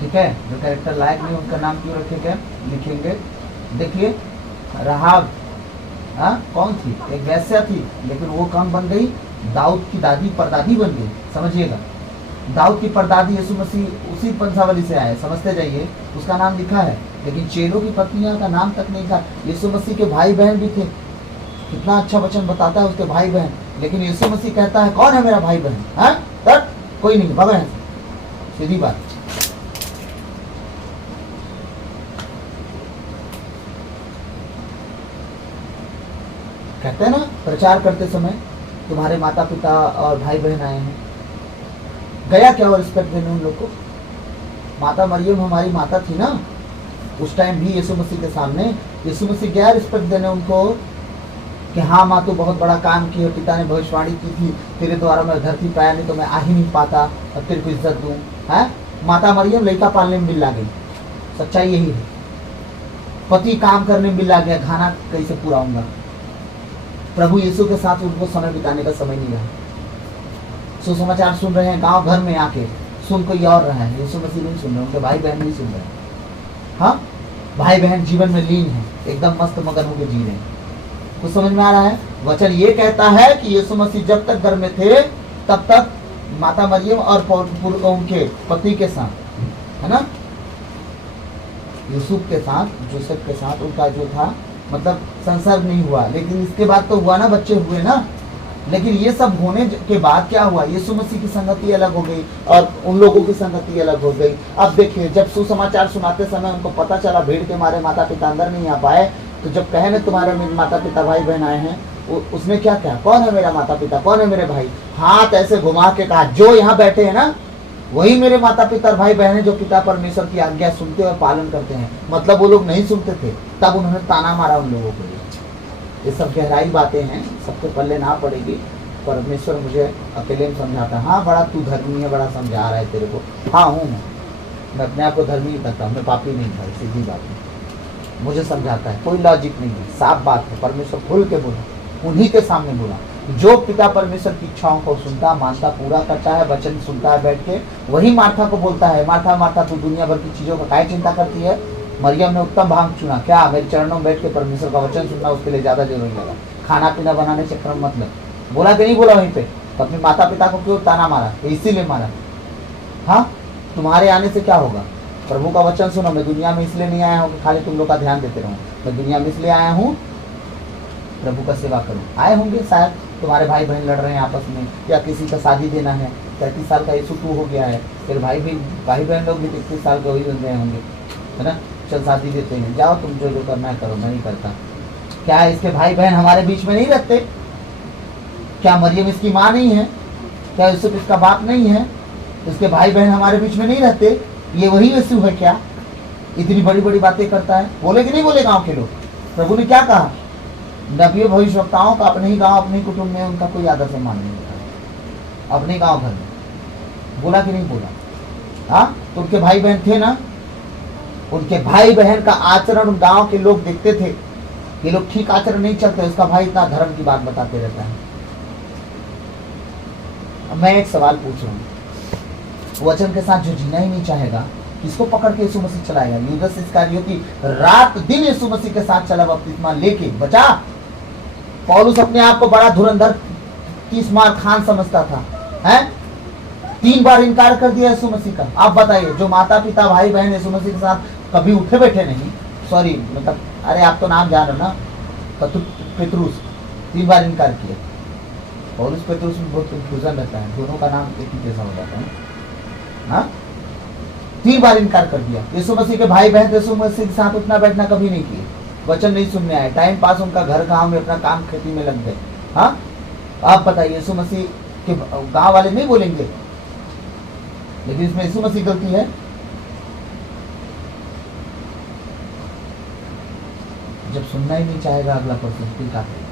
ठीक है। जो कैरेक्टर लायक नहीं, उनका नाम क्यों रखेंगे, लिखेंगे। देखिए राहाब, हाँ, कौन थी? एक वैश्या थी, लेकिन वो कौन बन गई? दाऊद की दादी, परदादी बन गई। समझिएगा, दाऊद की परदादी यीशु मसीह उसी वंशावली से आए, समझते जाइए, उसका नाम लिखा है, लेकिन चेलों की पत्नियां का नाम तक नहीं था। यीशु मसीह के भाई बहन भी थे, कितना अच्छा वचन बताता है उसके भाई बहन, लेकिन यीशु मसीह कहता है कौन है मेरा भाई बहन? हाँ, तब कोई नहीं, भगवान है, सीधी बात। कहते हैं ना, प्रचार करते समय तुम्हारे माता पिता और भाई बहन आए हैं, गया क्या और रिस्पेक्ट देने उन लोग को? माता मरियम हमारी माता थी ना, उस टाइम भी यीशु मसीह के सामने यीशु मसीह गया रिस्पेक्ट देने उनको कि हाँ माँ, तू बहुत बड़ा काम किया, पिता ने भविष्यवाणी की थी, तेरे द्वारा मैं धरती पे आया, नहीं तो मैं आ ही नहीं पाता, और तेरे को इज्जत दूँ, है। माता मरियम लड़का पालने में बिल्ला गई, सच्चाई यही है। पति काम करने में बिल्ला गया, खाना कैसे पूरा होगा। प्रभु यीशु के साथ उनको समय बिताने का समय नहीं रहा। सुसमाचार सुन रहे हैं गांव घर में आके, सुन कोई और रहा है, यीशु मसीह नहीं सुन रहे, उनके भाई बहन नहीं सुन रहे। हाँ, भाई बहन जीवन में लीन है, एकदम मस्त मगन होकर जी रहे हैं। कुछ समझ में आ रहा है? वचन ये कहता है कि यीशु मसीह जब तक घर में थे तब तक माता मरियम और उनके पति के साथ, है ना, यूसुफ के साथ, जोसेफ के साथ उनका जो था मतलब संसर्ग नहीं हुआ, लेकिन इसके बाद तो हुआ ना, बच्चे हुए ना। लेकिन ये सब होने के बाद क्या हुआ, यीशु मसीह की संगति अलग हो गई और उन लोगों की संगति अलग हो गई। अब देखिए, जब सुसमाचार सुनाते समय उनको पता चला भीड़ के मारे माता पिता अंदर नहीं आ पाए, तो जब कहे ना तुम्हारे माता पिता भाई बहन आए हैं, उसने क्या कहा, कौन है मेरा माता पिता, कौन है मेरे भाई, हाथ ऐसे घुमा के कहा जो यहाँ बैठे हैं ना वही मेरे माता पिता और भाई बहन है, जो पिता परमेश्वर की आज्ञा सुनते और पालन करते हैं। मतलब वो लोग नहीं सुनते थे, तब उन्होंने ताना मारा उन लोगों के लिए। ये सब गहराई बातें हैं, सबके पल्ले ना पड़ेगी। परमेश्वर मुझे अकेले में समझाता है, हाँ बड़ा तू धर्मी है, बड़ा समझा रहा है तेरे को। हाँ हूँ मैं अपने आप को धर्मी ही करता हूँ, मैं पापी नहीं था, सीधी बात है। मुझे समझाता है, कोई लॉजिक नहीं है, साफ बात है। परमेश्वर खुल के बोला, उन्हीं के सामने बोला। जो पिता परमेश्वर की इच्छाओं को सुनता, मानता, पूरा करता है, वचन सुनता है बैठ के, वही मार्था को बोलता है, मार्था मार्था तू दुनिया भर की चीजों का काहे चिंता करती है। मरियम ने उत्तम भाग चुना, क्या, मेरे चरणों में बैठ के परमेश्वर का वचन सुनना उसके लिए ज्यादा जरूरी लगा। खाना पीना बनाने से क्रम मतलब बोला कि नहीं बोला वहीं पे, तो अपने माता पिता को क्यों ताना मारा, इसीलिए मारा। हाँ, तुम्हारे आने से क्या होगा, प्रभु का वचन सुनो। मैं दुनिया में इसलिए नहीं आया हूँ कि खाली तुम लोग का ध्यान देते रहो, मैं दुनिया में इसलिए आया हूँ प्रभु का सेवा करूँ। आए होंगे शायद तुम्हारे भाई बहन लड़ रहे हैं आपस में, या किसी का शादी देना है, 33 साल का यीशु तू हो गया है, फिर भाई बहन लोग भी 33 साल के वही बन गए होंगे, है ना, चल शादी देते हैं, जाओ तुम जो जो करना है करो, मैं नहीं करता। क्या इसके भाई बहन हमारे बीच में नहीं रहते? क्या मरियम इसकी माँ नहीं है? क्या यूसुफ इसका बाप नहीं है? इसके भाई बहन हमारे बीच में नहीं रहते? ये वही यीशु है क्या? इतनी बड़ी बड़ी बातें करता है, बोले कि नहीं बोले गांव के लोग? प्रभु ने क्या कहा, नबियों भविष्यवक्ताओं का अपने ही गांव अपने कुटुंब में उनका कोई आदर सम्मान नहीं होता, अपने गांव घर में, बोला कि नहीं बोला? हाँ, तो उनके भाई बहन थे ना, उनके भाई बहन का आचरण गांव के लोग देखते थे, ये लोग ठीक आचरण नहीं चलते, उसका भाई इतना धर्म की बात बताते रहता है। अब मैं एक सवाल पूछ रहा हूँ, वचन के साथ जो जीना ही नहीं चाहेगा, किसको पकड़ के यीशु मसीह चलाएगा? यूदस इस्करियोती रात दिन यीशु मसीह के साथ चला, बपतिस्मा लेके बचा। पौलुस अपने आप को बड़ा धुरंधर 30 मार खान समझता था, हैं? 3 बार इनकार कर दिया यीशु मसीह का। आप बताइए, जो माता पिता भाई बहन यीशु मसीह के साथ कभी उठे बैठे नहीं, सॉरी मतलब अरे आप तो नाम जान रहे ना, पेतरुस 3 बार इनकार किया। पौलुस पेतरुस में बहुत कंफ्यूजन रहता है, दोनों का नाम एक ही जैसा हो जाता है। हाँ, 3 बार इनकार कर दिया। यीशु मसीह के भाई बहन यीशु मसीह के साथ उठना बैठना कभी नहीं किए, वचन नहीं सुनने आए, टाइम पास उनका घर गांव में अपना काम खेती में लग गए। हाँ, आप बताइए, यीशु मसीह के गांव वाले नहीं बोलेंगे, लेकिन इसमें यीशु मसीह गलती है। जब सुनना ही नहीं चाहेगा अगला पर्सन, फिर क्या करेगा?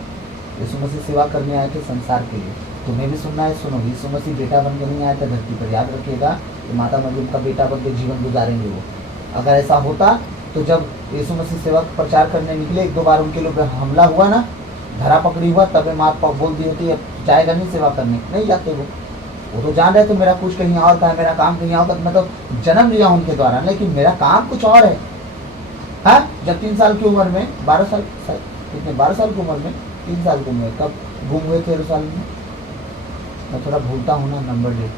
यीशु मसीह सेवा करने आए थे संसार के लिए, तुम्हें भी सुनना है, सुनो। यीशु मसीह बेटा बन के नहीं आया था धरती पर, याद रखिएगा कि माता मरियम का बेटा बन के जीवन गुजारेंगे वो। अगर ऐसा होता तो जब यीशु मसीह सेवा प्रचार करने निकले, 1-2 बार उनके लोग हमला हुआ ना, धरा पकड़ी हुआ, तब माँ बोल दी होती है जाएगा नहीं सेवा करने, नहीं जाते वो तो जान रहे थे मेरा कुछ कहीं और का है, मेरा काम कहीं और का, मैं तो जन्म लिया उनके द्वारा, लेकिन मेरा काम कुछ और है। हाँ, जब 3 साल की उम्र में, 12 साल कितने, 12 साल की उम्र में, 3 साल की उम्र, कब गुम हुए थे यरूशलेम में? मैं थोड़ा भूलता हूँ ना नंबर डेट,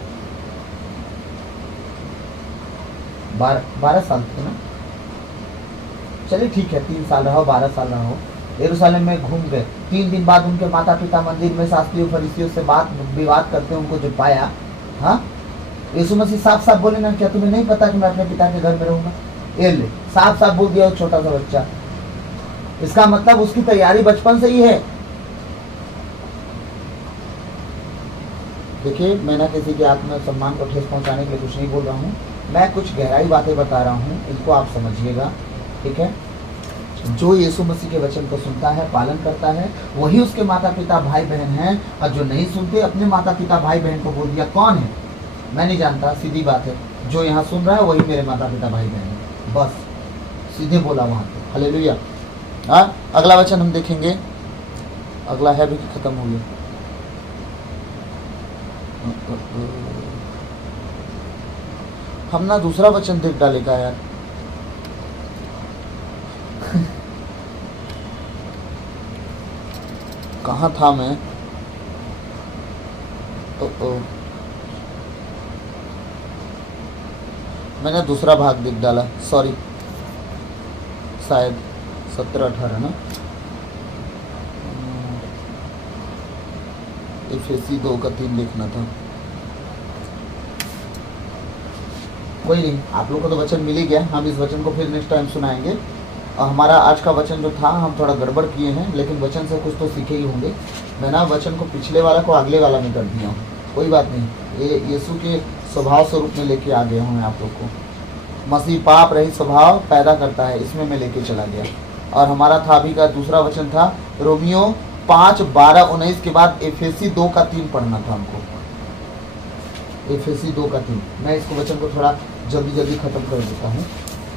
12 साल थे ना, चलिए ठीक है, 3 साल रहो 12 साल रहो, यरूशलेम में घूम गए। 3 दिन बाद उनके माता पिता मंदिर में शास्त्रियों फरीसियों से बात विवाद करते उनको जो पाया। हाँ, यीशु मसीह साफ साफ बोले ना, क्या तुम्हें नहीं पता कि मैं अपने पिता के घर में रहूंगा? ये ले, साफ साफ बोल दिया छोटा सा बच्चा। इसका मतलब उसकी तैयारी बचपन से ही है। देखिए, मैं ना किसी के आत्म सम्मान को ठेस पहुंचाने के लिए कुछ नहीं बोल रहा हूँ, मैं कुछ गहराई बातें बता रहा हूँ, इनको आप समझिएगा, ठीक है? जो यीशु मसीह के वचन को सुनता है, पालन करता है, वही उसके माता पिता भाई बहन हैं, और जो नहीं सुनते अपने माता पिता भाई बहन को बोल दिया। कौन है? मैं नहीं जानता, सीधी बात है। जो यहाँ सुन रहा है वही मेरे माता पिता भाई बहन है, बस सीधे बोला वहाँ पे। हालेलुया। हाँ, अगला वचन हम देखेंगे, अगला है भी कि खत्म हो गया? हम ना दूसरा वचन देख डालेगा यार। कहाँ था मैं? मैंने दूसरा भाग देख डाला, सॉरी, शायद 17-18 ना। एफएसी 2:3 देखना था। कोई नहीं, आप लोग को तो वचन मिल ही गया। हम इस वचन को फिर नेक्स्ट टाइम सुनाएंगे। और हमारा आज का वचन जो था हम थोड़ा गड़बड़ किए हैं, लेकिन वचन से कुछ तो सीखे ही होंगे। मैं ना वचन को पिछले वाला को अगले वाला में कर दिया हूँ, कोई बात नहीं। ये यीशु के स्वभाव स्वरूप में लेके आ गया हूँ मैं आप लोग को। मसीह पाप रहित स्वभाव पैदा करता है, इसमें मैं लेके चला गया। और हमारा था अभी का दूसरा वचन था रोमियो 5:12-19 के बाद एफएसी 2:3 पढ़ना था हमको। एफएसी 2:3। मैं इसको वचन को थोड़ा जल्दी जल्दी खत्म कर देता हूँ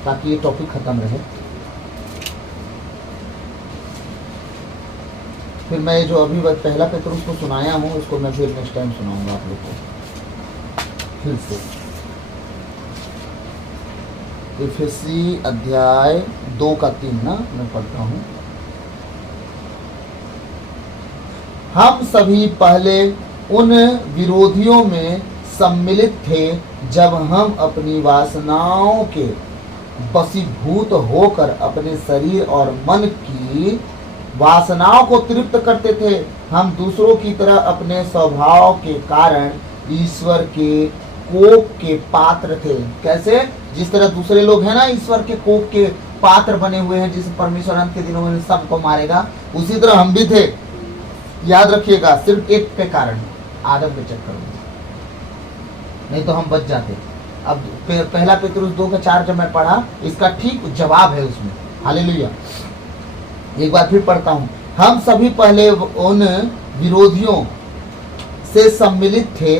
ताकि ये टॉपिक खत्म रहे। फिर मैं जो अभी पहला पेतरुस को सुनाया हूँ उसको मैं फिर नेक्स्ट टाइम सुनाऊंगा आप लोग को फिर से। एफएसी अध्याय 2:3 ना मैं पढ़ता हूँ। हम सभी पहले उन विरोधियों में सम्मिलित थे जब हम अपनी वासनाओं के वशीभूत होकर अपने शरीर और मन की वासनाओं को तृप्त करते थे। हम दूसरों की तरह अपने स्वभाव के कारण ईश्वर के कोप के पात्र थे। कैसे? जिस तरह दूसरे लोग हैं ना ईश्वर के कोप के पात्र बने हुए हैं, जिस परमेश्वर अंत के दिनों में सबको मारेगा, उसी तरह हम भी थे। याद रखिएगा, सिर्फ एक के कारण, आदम के चक्कर में, नहीं तो हम बच जाते। अब पहला पेतरुस 2:4 जब मैं पढ़ा, इसका ठीक जवाब है उसमें। हालेलुया। एक बार फिर पढ़ता हूँ। हम सभी पहले उन विरोधियों से सम्मिलित थे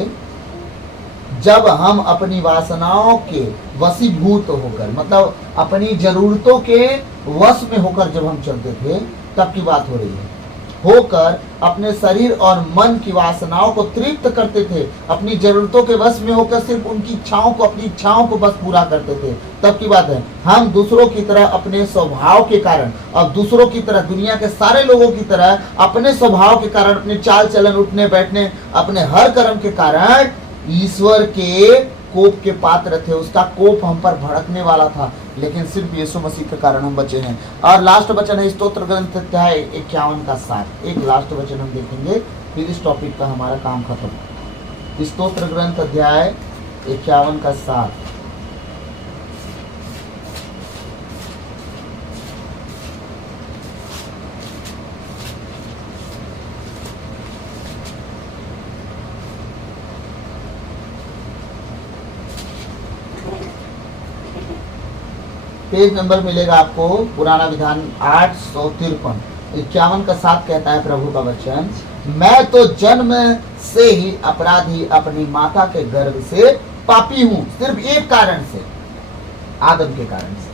जब हम अपनी वासनाओं के वशीभूत होकर, मतलब अपनी जरूरतों के वश में होकर जब हम चलते थे, तब की बात हो रही है, होकर अपने शरीर और मन की वासनाओं को तृप्त करते थे। अपनी जरूरतों के वश में होकर सिर्फ उनकी इच्छाओं को, अपनी इच्छाओं को बस पूरा करते थे, तब की बात है। हम दूसरों की तरह अपने स्वभाव के कारण, और दूसरों की तरह, दुनिया के सारे लोगों की तरह अपने स्वभाव के कारण, अपने चाल चलन, उठने बैठने, अपने हर कर्म के कारण ईश्वर के कोप के पात्र थे। उसका कोप हम पर भड़कने वाला था, लेकिन सिर्फ यीशु मसीह के कारण हम बचे हैं। और लास्ट वचन है स्तोत्र ग्रंथ अध्याय 51:7। एक लास्ट वचन हम देखेंगे, फिर इस टॉपिक का हमारा काम खत्म। स्तोत्र ग्रंथ अध्याय 51:7। पेज नंबर मिलेगा आपको, पुराना विधान 853। 51:7 कहता है प्रभु का वचन, मैं तो जन्म से ही अपराधी, अपनी माता के गर्भ से पापी हूं। सिर्फ एक कारण से, आदम के कारण से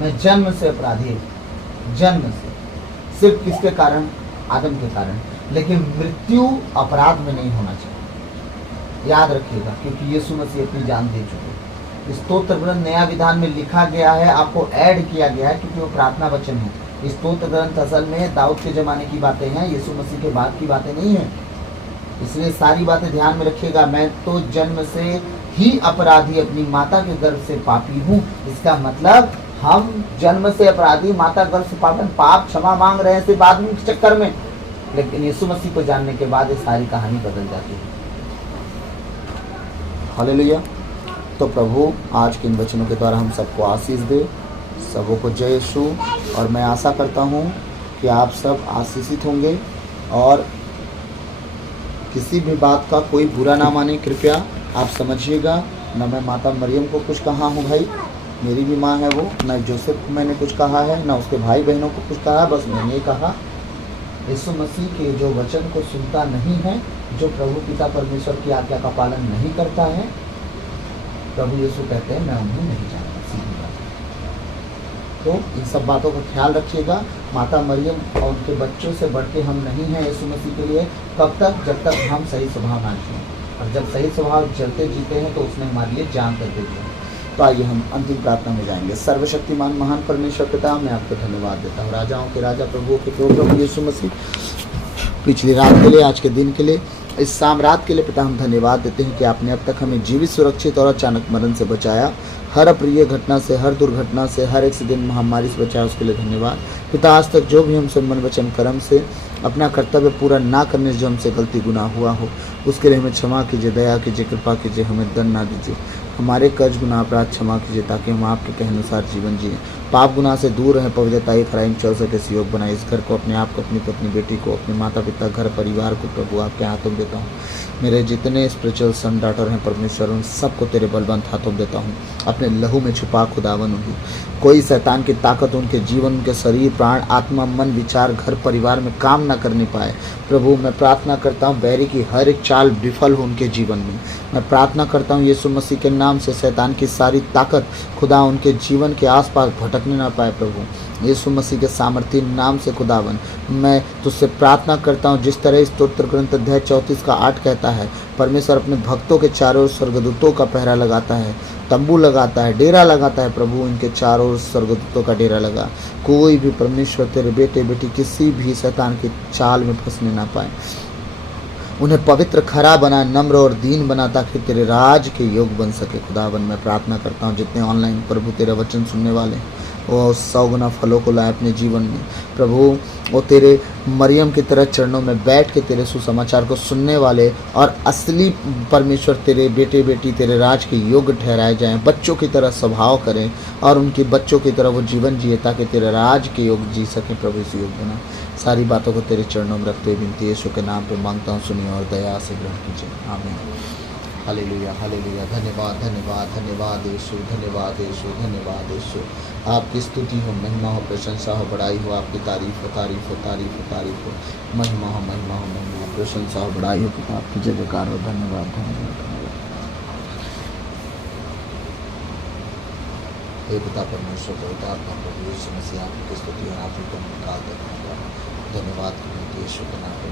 मैं जन्म से अपराधी, जन्म से। सिर्फ किसके कारण? आदम के कारण। लेकिन मृत्यु अपराध में नहीं होना चाहिए, याद रखिएगा, क्योंकि यीशु मसीह अपनी जान दे चुके। स्तोत्र ग्रंथ नया विधान में लिखा गया है, आपको ऐड किया गया है, क्योंकि वो प्रार्थना वचन है। स्तोत्र ग्रंथ असल में दाऊद के जमाने की बातें हैं, यीशु मसीह के बाद की बातें नहीं हैं। इसलिए सारी बातें ध्यान में रखिएगा। मैं तो जन्म से ही अपराधी, अपनी माता के गर्भ से पापी हूँ। इसका मतलब हम जन्म से अपराधी, माता गर्भ से पापी, पाप क्षमा मांग रहे हैं सिर्फ आदमी के चक्कर में, लेकिन यीशु मसीह को जानने के बाद ये सारी कहानी बदल जाती है। हालेलुया। तो प्रभु आज के इन वचनों के द्वारा हम सबको आशीष दे, सबों को जय यीशु। और मैं आशा करता हूँ कि आप सब आशीषित होंगे और किसी भी बात का कोई बुरा ना माने। कृपया आप समझिएगा, न मैं माता मरियम को कुछ कहा हूँ भाई, मेरी भी माँ है वो, न जोसेफ को मैंने कुछ कहा है, न उसके भाई बहनों को कुछ कहा है, बस मैंने ये कहा, यीशु मसीह के जो वचन को सुनता नहीं है, जो प्रभु पिता परमेश्वर की आज्ञा का पालन नहीं करता है, प्रभु यीशु कहते हैं मैं उन्हें नहीं जानता। सीधी बात। तो इन सब बातों का ख्याल रखिएगा। माता मरियम और उनके बच्चों से बढ़ के हम नहीं हैं यीशु मसीह के लिए। कब तक? जब तक हम सही स्वभाव ना जिएं। और जब सही स्वभाव चलते जीते हैं तो उसने हमारे लिए जान कर देते हैं। तो आइए हम अंतिम प्रार्थना में जाएंगे। सर्वशक्तिमान महान परमेश्वर पिता, मैं आपको धन्यवाद देता हूँ, राजाओं के राजा, प्रभुओं के प्रभु यीशु मसीह, पिछली रात के लिए, आज के दिन के लिए, इस शाम रात के लिए पिता हम धन्यवाद देते हैं कि आपने अब तक हमें जीवित, सुरक्षित और अचानक मरण से बचाया। हर अप्रिय घटना से, हर दुर्घटना से, हर एक्सीडेंट, महामारी से बचाया, उसके लिए धन्यवाद। पिता आज तक जो भी हमसे मन वचन कर्म से अपना कर्तव्य पूरा ना करने से जो हमसे गलती गुनाह हुआ हो, उसके लिए हमें क्षमा कीजिए, दया कीजिए, कृपा कीजिए, हमें दंड ना दीजिए। हमारे कर्ज गुनाह अपराध क्षमा कीजिए ताकि हम आपके कहे अनुसार जीवन जिए। पाप गुनाह से दूर रहें, पवित्रता एक खराइम 64 योग बनाए। इस घर को, अपने आप को, अपनी पत्नी बेटी को, अपने माता पिता, घर परिवार को प्रभु आपके हाथों में देता हूँ। मेरे जितने स्पिरिचुअल सन डॉटर हैं परमेश्वर, उन सबको तेरे बलवंत हाथों में देता हूँ। अपने लहू में छुपा खुदावन उन्हें कोई शैतान की ताकत उनके जीवन, उनके शरीर, प्राण, आत्मा, मन, विचार, घर परिवार में काम ना करने पाए। प्रभु मैं प्रार्थना करता हूँ बैरी की हर एक चाल विफल हो उनके जीवन में। मैं प्रार्थना करता हूँ यीशु मसीह के नाम से शैतान की सारी ताकत खुदा उनके जीवन के आसपास भटकने ना पाए। प्रभु यीशु मसीह के सामर्थ्य नाम से खुदावन मैं तुझसे प्रार्थना करता हूँ, जिस तरह स्तोत्र ग्रंथ अध्याय 34 का 8 कहता है, परमेश्वर अपने भक्तों के चारों ओर स्वर्गदूतों का पहरा लगाता है, तंबू लगाता है, डेरा लगाता है। प्रभु इनके चारों ओर स्वर्गदूतों का डेरा लगा। कोई भी परमेश्वर तेरे बेटे बेटी किसी भी शैतान की चाल में फंसने ना पाए। उन्हें पवित्र, खरा बना, नम्र और दीन बना ताकि तेरे राज के योग बन सके। खुदावन मैं प्रार्थना करता हूँ जितने ऑनलाइन प्रभु तेरा वचन सुनने वाले वो 100 गुना फलों को लाए अपने जीवन में। प्रभु वो तेरे मरियम की तरह चरणों में बैठ के तेरे सुसमाचार को सुनने वाले और असली परमेश्वर तेरे बेटे बेटी तेरे राज के योग्य ठहराए जाएं, बच्चों की तरह स्वभाव करें और उनके बच्चों की तरह वो जीवन जिए ताकि तेरे राज के योग जी सकें। प्रभु इस योग बना सारी बातों को तेरे चरणों में रखते हुए विनती यीशु के नाम पे मांगता हूँ, सुनिए और दया से ग्रहण कीजिए। आमीन। Hallelujah, hallelujah. धन्यवाद, धन्यवाद, धन्यवाद यीशु, धन्यवाद यीशु, धन्यवाद यीशु। आपकी स्तुति हो, महिमा हो, प्रशंसा हो, बड़ाई हो, आपकी तारीफ हो, तारीफ हो, तारीफ हो, तारीफ हो, महिमा हो, महिमा हो, महिमा हो, प्रशंसा हो, बड़ाई हो, पिता आपकी जय जयकार हो। धन्यवाद, धन्यवाद, धन्यवाद। हे पिता परमेश्वर पवित्र आत्मा प्रभु यीशु मसीह आपकी स्तुति और आप को निकाल देना। धन्यवाद करते यीशु के नाम पे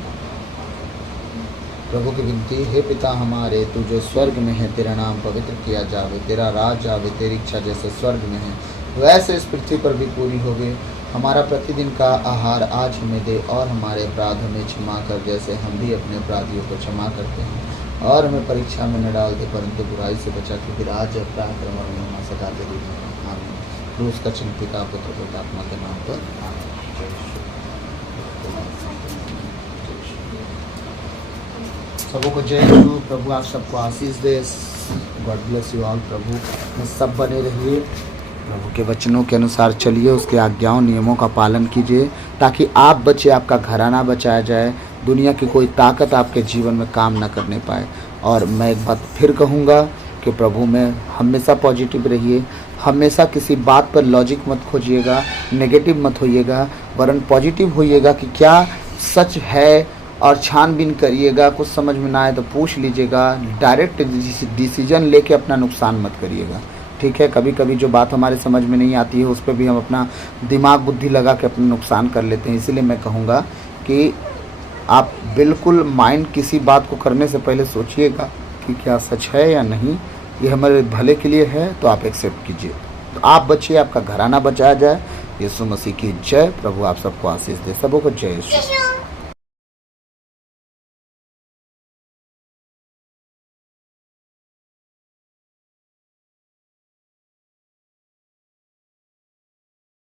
प्रभु की विनती। हे पिता हमारे, तू जो स्वर्ग में है, तेरा नाम पवित्र किया जावे, तेरा राज आवे, तेरी इच्छा जैसे स्वर्ग में है वैसे इस पृथ्वी पर भी पूरी होवे। हमारा प्रतिदिन का आहार आज हमें दे और हमारे अपराध हमें क्षमा कर जैसे हम भी अपने अपराधियों को क्षमा करते हैं, और हमें परीक्षा में न डाल दे परंतु बुराई से बचा, क्योंकि राज पराक्रम और महिमा सदा तेरी है। आमीन। रूस का चिन्ह पिता पुत्र पवित्र आत्मा के नाम पर आमीन। सबों को जय यीशु। प्रभु आप सबको आशीष दे। God bless you all. प्रभु में सब बने रहिए, प्रभु के वचनों के अनुसार चलिए, उसके आज्ञाओं नियमों का पालन कीजिए ताकि आप बचे, आपका घराना बचाया जाए, दुनिया की कोई ताकत आपके जीवन में काम न करने पाए। और मैं एक बात फिर कहूँगा कि प्रभु में हमेशा पॉजिटिव रहिए, हमेशा किसी बात पर लॉजिक मत खोजिएगा, नेगेटिव मत होइएगा, वरन पॉजिटिव होइएगा कि क्या सच है, और छानबीन करिएगा। कुछ समझ में ना आए तो पूछ लीजिएगा। डायरेक्ट डिसीजन लेके अपना नुकसान मत करिएगा, ठीक है। कभी कभी जो बात हमारे समझ में नहीं आती है उस पर भी हम अपना दिमाग बुद्धि लगा के अपना नुकसान कर लेते हैं। इसीलिए मैं कहूँगा कि आप बिल्कुल माइंड किसी बात को करने से पहले सोचिएगा कि क्या सच है या नहीं, ये हमारे भले के लिए है तो आप एक्सेप्ट कीजिए। तो आप बचिए, आपका घराना बचाया जाए। यीशु मसीह की जय। प्रभु आप सबको आशीष दे। सबों को जय यीशु।